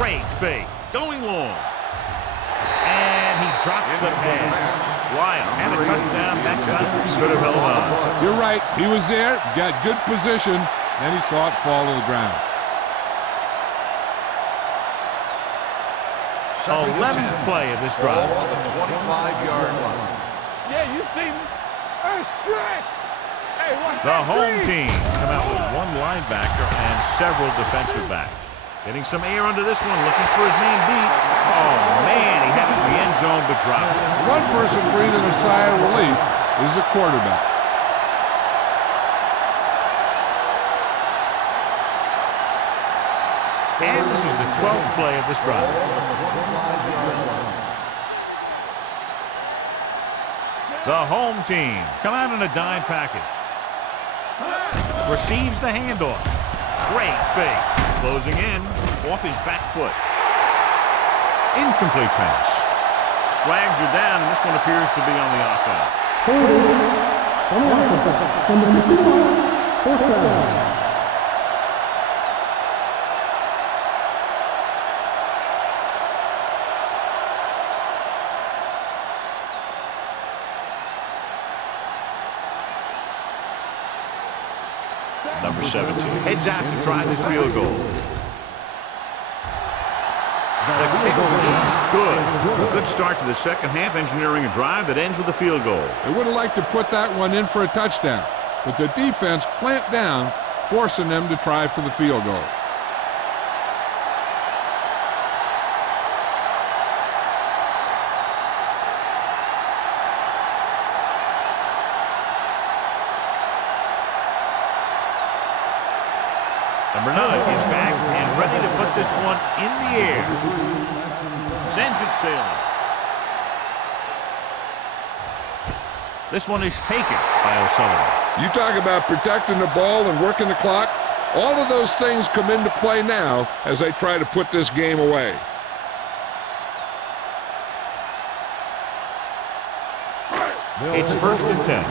Great fake, going long. And he drops the pass. Lyon and a touchdown. That time could have held on. You're right. He was there, got good position, and he saw it fall to the ground. 11th play of this drive. Ball on the 25-yard line. Yeah, you see me. Hey, stretch. Hey, watch The that home screen. team come out with one linebacker and several defensive backs. Getting some air under this one, looking for his man deep. Oh, man, he had it in the end zone, but dropped it. One person breathing a sigh of relief is the quarterback. And this is the 12th play of this drive. The home team come out in a dime package. Receives the handoff. Great fake. Closing in off his back foot. Incomplete pass. Flags are down, and this one appears to be on the offense. On the offense, number 61, fourth down. Number 17 heads out to try this field goal. The kick is good. A good start to the second half, engineering a drive that ends with a field goal. They would have liked to put that one in for a touchdown, but the defense clamped down, forcing them to try for the field goal. Number 9 is back and ready to put this one in the air. Sends it sailing. This one is taken by O'Sullivan. You talk about protecting the ball and working the clock. All of those things come into play now as they try to put this game away. It's 1st and 10.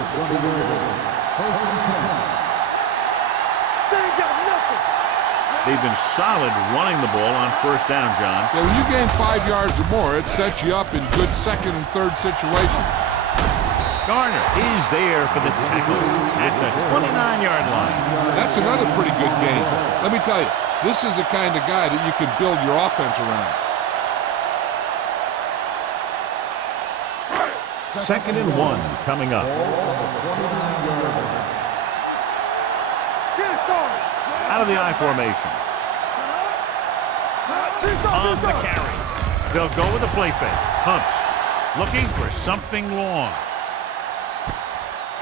They've been solid running the ball on 1st down, John. Yeah, when you gain 5 yards or more, it sets you up in good second and third situations. Garner is there for the tackle at the 29-yard line. That's another pretty good game. Let me tell you, this is the kind of guy that you can build your offense around. 2nd and 1 coming up. Out of the I formation. On the carry. They'll go with a play fake. Pumps. Looking for something long.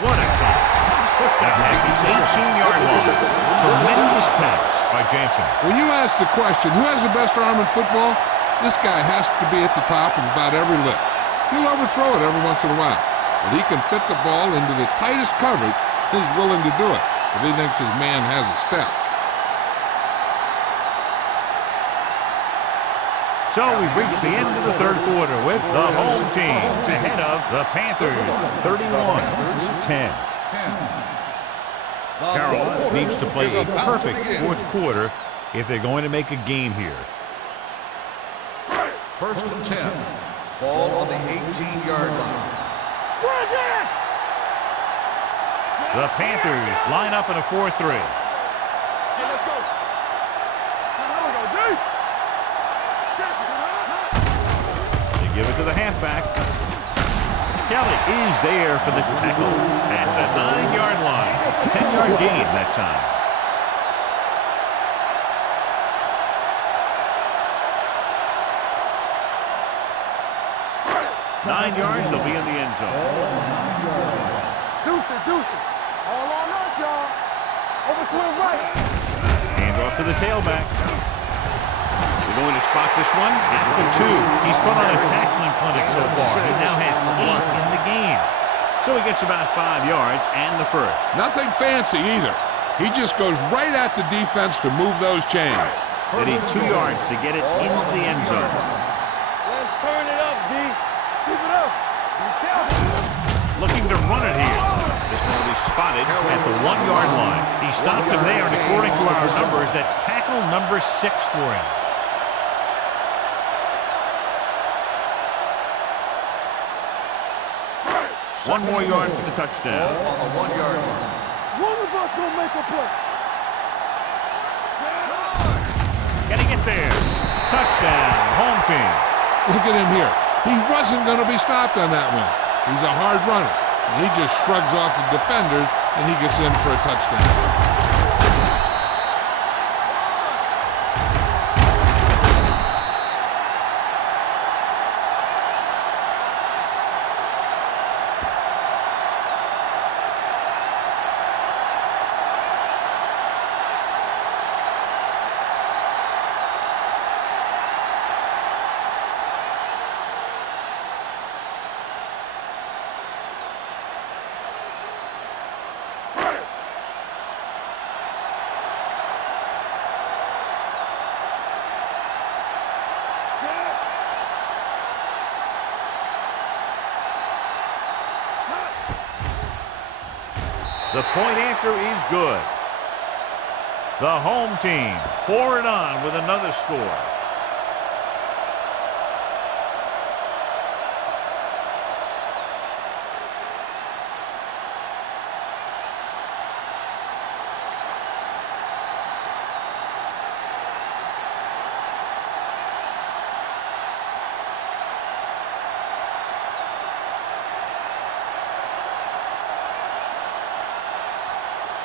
What a catch. He's pushed out at his 18-yard line. Tremendous pass by Jansen. When you ask the question, who has the best arm in football? This guy has to be at the top of about every list. He'll overthrow it every once in a while, but he can fit the ball into the tightest coverage. He's willing to do it if he thinks his man has a step. So we've reached the end of the 3rd quarter with the home team ahead of the Panthers, 31-10. Carroll needs to play a perfect 4th quarter if they're going to make a game here. 1st and 10. Ball on the 18-yard line. The Panthers line up in a 4-3. Give it to the halfback. Kelly is there for the tackle at the 9-yard line. 10-yard gain that time. Nine yards, they'll be in the end zone. Deuce it. All on us, y'all. Overswing right. Hand off to the tailback. They're going to spot this one at the 2. He's put on a tackling clinic so far. He now has 8 in the game. So he gets about 5 yards and the first. Nothing fancy either. He just goes right at the defense to move those chains. They need 2 yards to get it into the end zone. Let's turn it up, D. Keep it up. Be careful. Looking to run it here. This one will be spotted at the 1-yard line. He stopped him there, and according to our numbers, that's tackle number 6 for him. One more yard for the touchdown. On the 1-yard line. One of us will make a play. Getting it there. Touchdown. Home team. Look at him here. He wasn't going to be stopped on that one. He's a hard runner. And he just shrugs off the defenders, and he gets in for a touchdown. The point after is good. The home team pour it on with another score.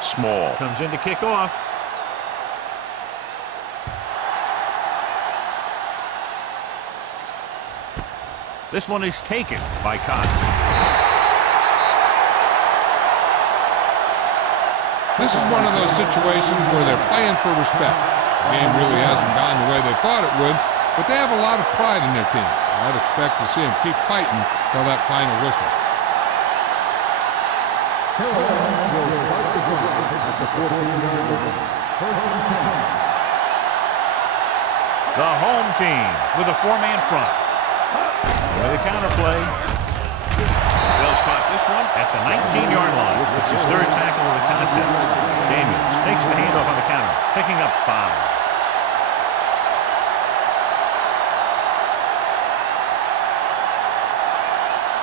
Small comes in to kick off. This one is taken by Cox. This is one of those situations where they're playing for respect. The game really hasn't gone the way they thought it would, but they have a lot of pride in their team. I'd expect to see them keep fighting till that final whistle. The home team with a four-man front. With a counter play. They'll spot this one at the 19-yard line. It's his third tackle of the contest. Daniels takes the handoff on the counter, picking up 5.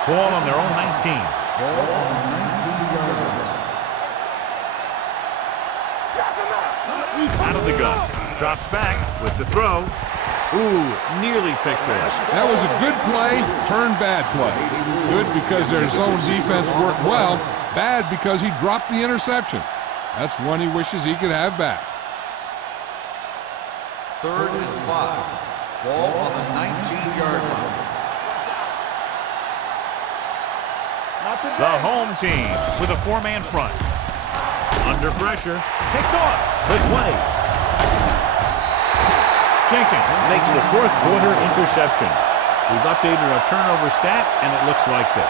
Ball on their own 19. Out of the gun. Drops back with the throw. Ooh, nearly picked off. That was a good play, turned bad play. Good because their zone defense worked well. Bad because he dropped the interception. That's one he wishes he could have back. 3rd and 5. Ball on the 19-yard line. The home team with a four-man front. Under pressure. Picked off. The 20. Jenkins makes the fourth quarter interception. We've updated our turnover stat, and it looks like this.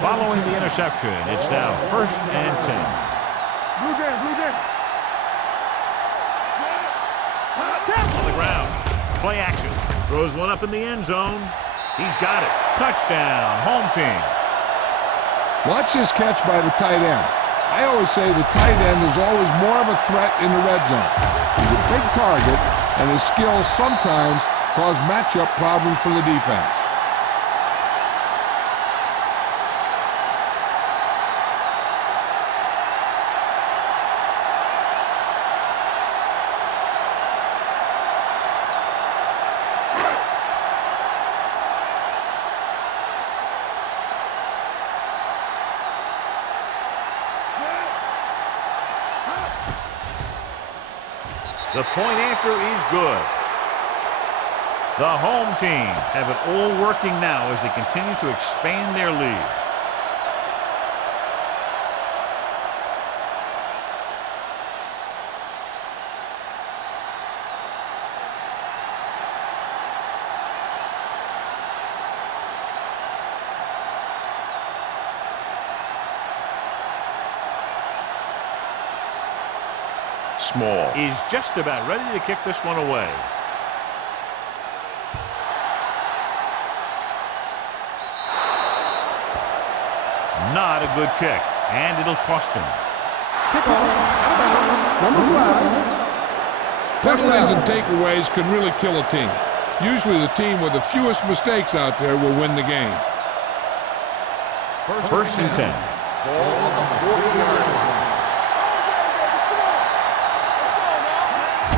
Following the interception, it's now 1st and 10. Blue game. On the ground. Play action. Throws one up in the end zone. He's got it. Touchdown, home team. Watch this catch by the tight end. I always say the tight end is always more of a threat in the red zone. He's a big target, and his skills sometimes cause matchup problems for the defense. The point after is good. The home team have it all working now as they continue to expand their lead. Small is just about ready to kick this one away. Not a good kick, and it'll cost him. Number 5. Penalties and takeaways can really kill a team. Usually the team with the fewest mistakes out there will win the game. 1st and 10. Ball on the 40-yard line.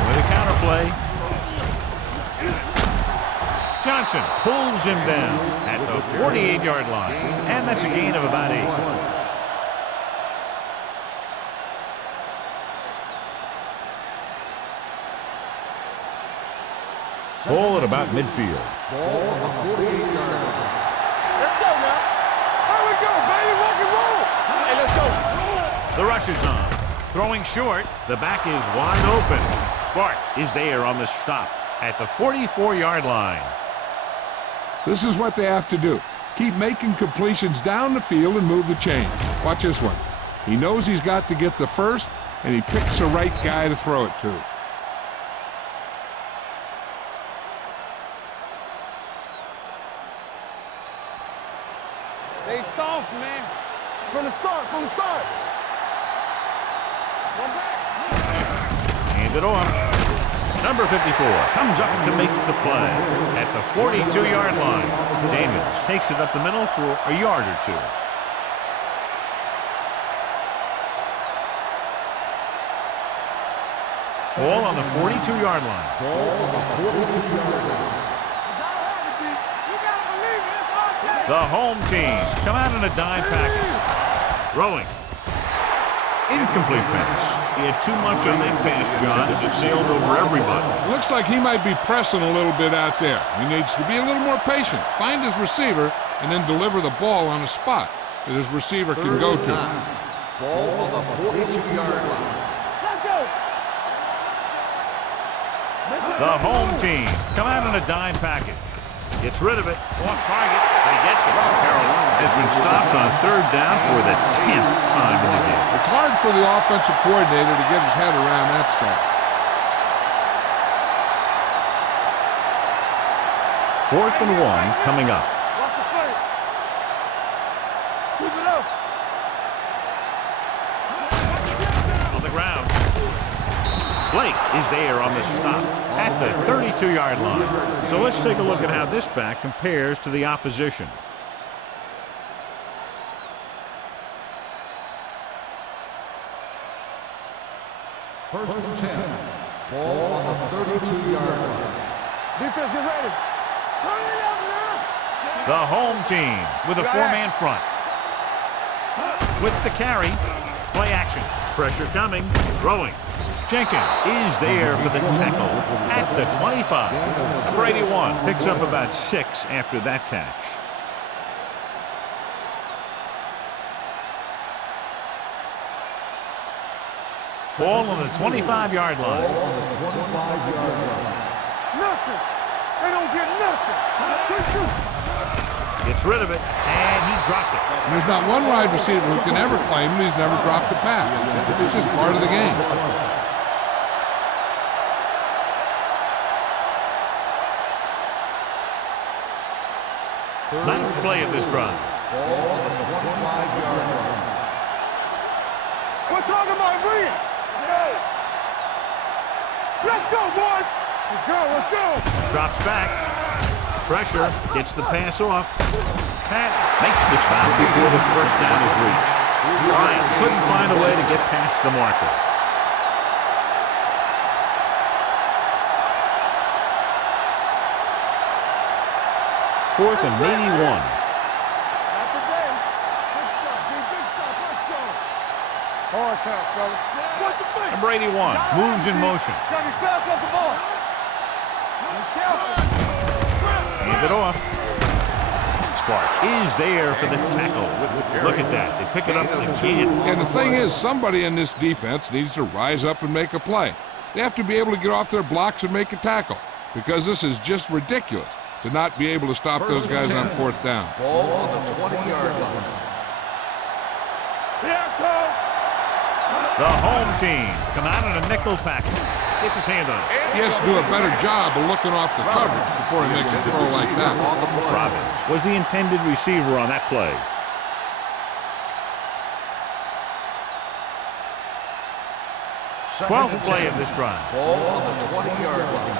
With a counter play. Johnson pulls him down at the 48-yard line, and that's a gain of about 8. Ball at about midfield. Ball on the 48-yard line. Let's go now. There we go, baby. Rock and roll. Hey, let's go. The rush is on. Throwing short. The back is wide open. Sparks is there on the stop at the 44-yard line. This is what they have to do. Keep making completions down the field and move the chain. Watch this one. He knows he's got to get the first, and he picks the right guy to throw it to. Stay soft, man. From the start, from the start. One back. Hand it off. Number 54 comes up to make the play at the 42-yard line. Daniels takes it up the middle for a yard or two. Ball on the 42-yard line. Ball on the 42-yard line. The home team come out in a dime package. Throwing. Incomplete pass. He had too much on that pass, John, as it sailed over everybody. Looks like he might be pressing a little bit out there. He needs to be a little more patient, find his receiver, and then deliver the ball on a spot that his receiver can go to. Ball on the 42-yard line. Let's go. The home team come out in a dime package. Gets rid of it, off target, but he gets it. Carolina has been stopped on third down for the 10th time in the game. It's hard for the offensive coordinator to get his head around that stuff. 4th and 1 coming up. Watch the play. Keep it up. On the ground. Blake is there on the stop at the 32-yard line. So let's take a look at how this back compares to the opposition. First and 10. Ball on the 32-yard line. Defense, get ready. Turn it up now. The home team with a four-man front. With the carry, play action. Pressure coming, throwing. Jenkins is there for the tackle at the 25. Number 81 picks up about 6 after that catch. Ball on the 25-yard line. Ball on the 25-yard line. Nothing. They don't get nothing. Good shoot. Gets rid of it, and he dropped it. And there's not one wide receiver who can ever claim that he's never dropped a pass. It's just part of the game. Ninth play of this drive. Ball on the 25-yard line. We're talking about Reed. Let's go, boys. Let's go, let's go. Drops back. Pressure. Gets the pass off. Pat makes the stop before the first down is reached. Bryant couldn't find a way to get past the marker. Fourth and 81. Not today. Big stuff, D. Big stuff. Let's go. Hard count, fellas. What's the play? Number 81 moves in motion. Got me fast off the ball. Be careful. Hand it off. Sparks is there for the tackle. Look at that. They pick it up again. And the thing is, somebody in this defense needs to rise up and make a play. They have to be able to get off their blocks and make a tackle, because this is just ridiculous to not be able to stop those guys on fourth down. Ball on the 20-yard line. Here it comes. The home team come out in a nickel package. Gets his hand on it. He has to do a better job of looking off the coverage before he makes a throw like that. Robbins was the intended receiver on that play. Second 12th and play 10. of this drive. Ball on the 20-yard line.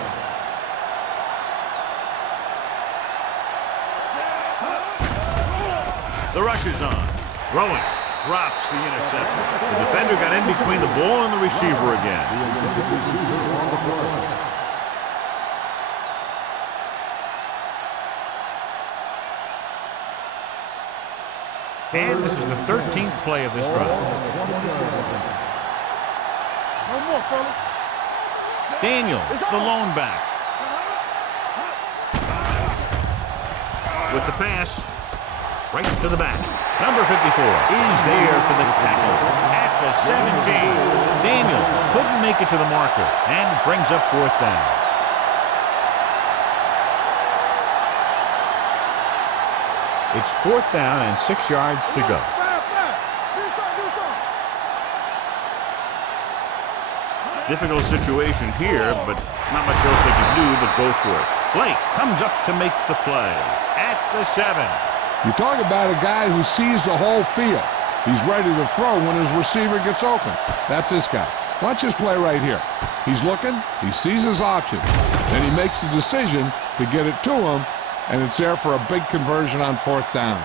The rush is on. Throwing. Drops the interception. The defender got in between the ball and the receiver again. And this is the 13th play of this drive. No more, fellas. Daniels, the lone back. With the pass, right to the back. Number 54 is there for the tackle at the 17. Daniels couldn't make it to the marker and brings up fourth down. It's 4th down and 6 yards to go. Difficult situation here, but not much else they can do but go for it. Blake comes up to make the play at the 7. You talk about a guy who sees the whole field. He's ready to throw when his receiver gets open. That's this guy. Watch his play right here. He's looking, he sees his options, and he makes the decision to get it to him, and it's there for a big conversion on 4th down.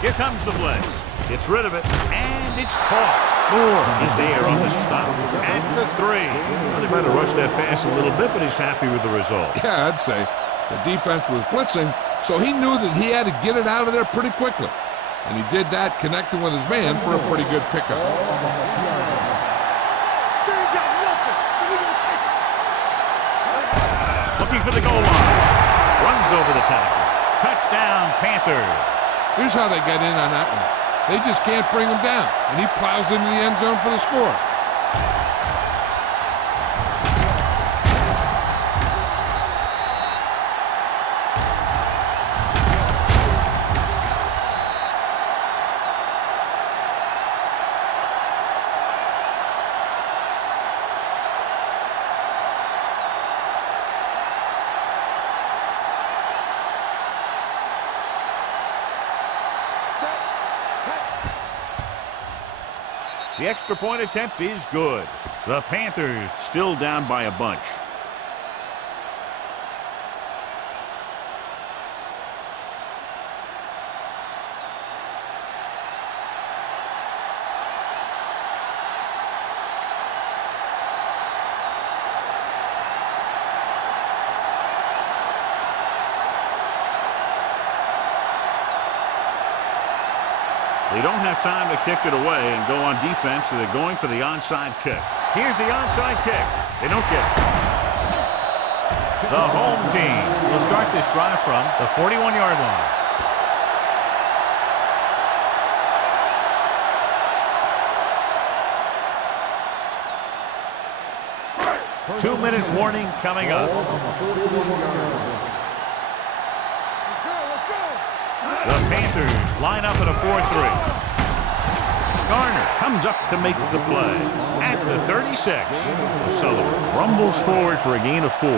Here comes the blitz. Gets rid of it, and it's caught. Moore is there on the stop at the 3. Well, they might have rushed that pass a little bit, but he's happy with the result. Yeah, I'd say. The defense was blitzing, so he knew that he had to get it out of there pretty quickly. And he did that connecting with his man for a pretty good pickup. Looking for the goal line. Runs over the tackle. Touchdown, Panthers. Here's how they get in on that one. They just can't bring him down, and he plows into the end zone for the score. The extra point attempt is good. The Panthers still down by a bunch. They don't have time to kick it away and go on defense, so they're going for the onside kick. Here's the onside kick. They don't get it. The home team will start this drive from the 41-yard line. Two-minute warning coming up. The Panthers line up at a 4-3. Garner comes up to make the play at the 36. Sullivan rumbles forward for a gain of 4.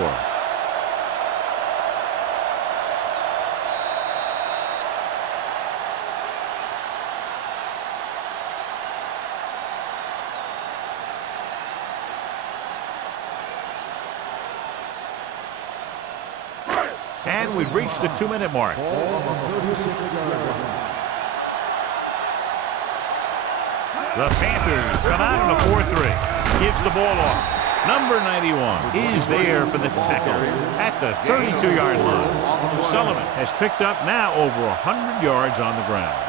And we've reached the 2-minute mark. The Panthers come out on a 4-3. Gives the ball off. Number 91 is there for the tackle at the 32-yard line. Sullivan has picked up now over 100 yards on the ground.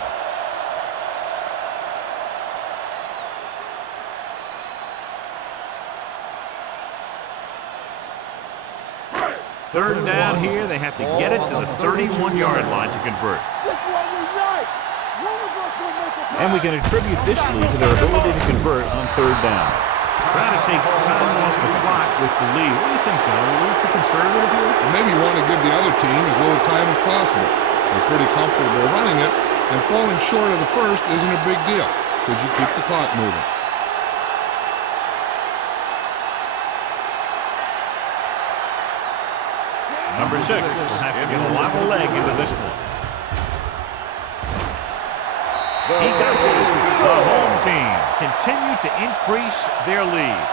Third down here, they have to get it to the 31-yard line to convert. And we can attribute this lead to their ability to convert on third down. Trying to take time off the clock with the lead. What do you think, John? Are we a little too conservative here? And maybe you want to give the other team as little time as possible. They're pretty comfortable running it, and falling short of the first isn't a big deal because you keep the clock moving. Number 6 will have to get a lot of leg into this one. He got it. The home team continue to increase their lead.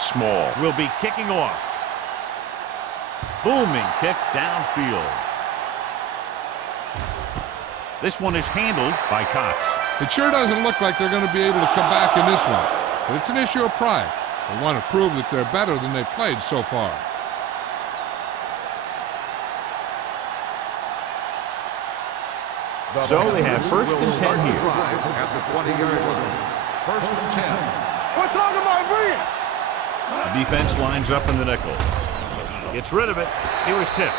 Small will be kicking off. Booming kick downfield. This one is handled by Cox. It sure doesn't look like they're going to be able to come back in this one, but it's an issue of pride. They want to prove that they're better than they've played so far. So they have first and 10 here. Drive at the 20-yard line. First and 10. We're talking about brilliant. The defense lines up in the nickel. Gets rid of it. He was tipped.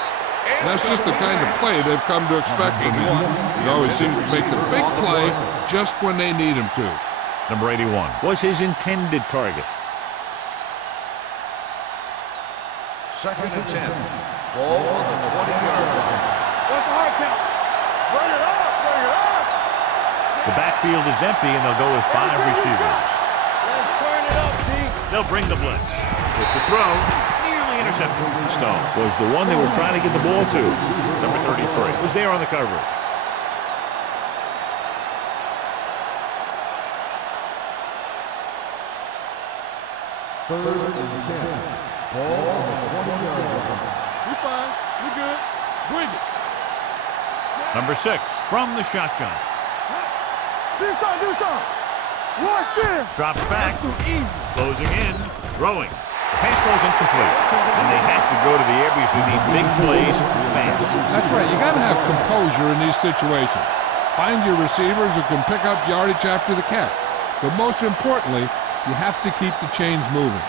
That's just the kind of play they've come to expect from him. He always seems to make the big play just when they need him to. Number 81 was his intended target. Second and 10. Ball on the 20-yard line. What's the hard count? Bring it up, bring it up. The backfield is empty, and they'll go with 5 receivers. Let's turn it up, T. They'll bring the blitz. With the throw, nearly intercepted. Stone was the one they were trying to get the ball to. Number 33 was there on the coverage. Third and 10. Ball on the 20-yard line. We fine. We good. Bring it. Number 6 from the shotgun. Do something, do something. Watch this. Drops back. That's too easy. Closing in. Throwing. The pass was incomplete. And they have to go to the air because they need big plays fast. That's right. You got to have composure in these situations. Find your receivers who can pick up yardage after the catch. But most importantly, you have to keep the chains moving.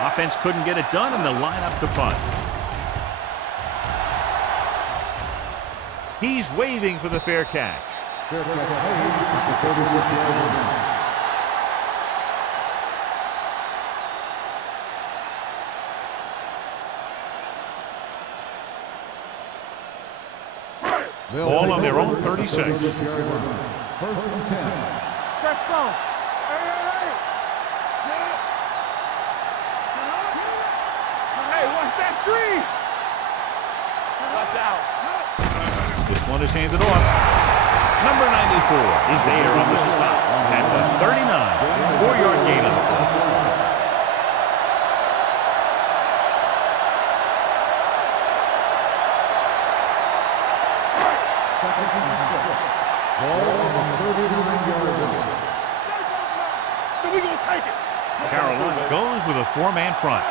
Offense couldn't get it done, and they'll line up to punt. He's waving for the fair catch. Fair catch made at the 36-yard line. Ball on their own 36. First and 10. Press strong. Hey. Hey, watch that screen. Watch out. This one is handed off. Number 94 is there on the stop at the 39. 4-yard gain on the play. Second and 6. Ball on the 39-yard line. So we gonna take it. Carolina goes with a 4-man front.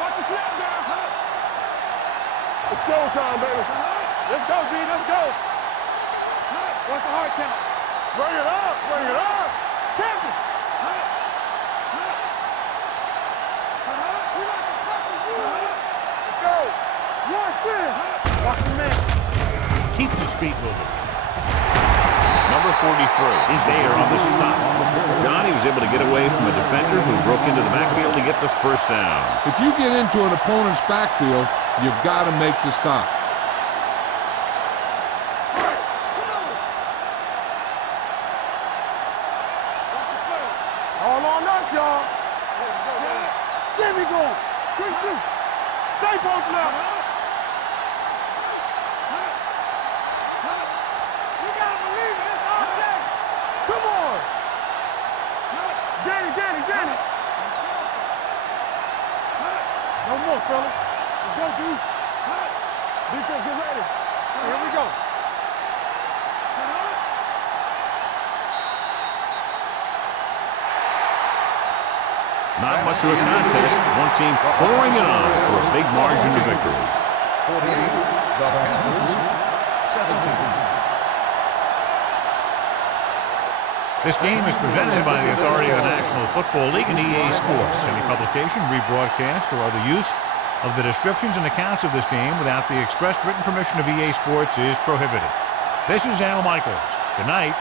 Watch the snap down. It's showtime, baby. Let's go, D. Let's go. What's the hard count? Bring it up. Bring it up. Tap it. Let's go. Watch this. Watch the man. Keeps his feet moving. Number 43 is there on the stop. Johnny was able to get away from a defender who broke into the backfield to get the first down. If you get into an opponent's backfield, you've got to make the stop. All on us, y'all. There we go. Quick shoot. Stay posted up. You gotta believe it. It's all day. Come on. Get it. No more, fellas. Let's go, dude. Defense, get ready. Here we go. Not much of a contest. One team pouring it on for a big margin of victory. 48. The Panthers. 17. This game is presented by the authority of the National Football League and EA Sports. Any publication, rebroadcast, or other use of the descriptions and accounts of this game without the expressed written permission of EA Sports is prohibited. This is Al Michaels. Good night.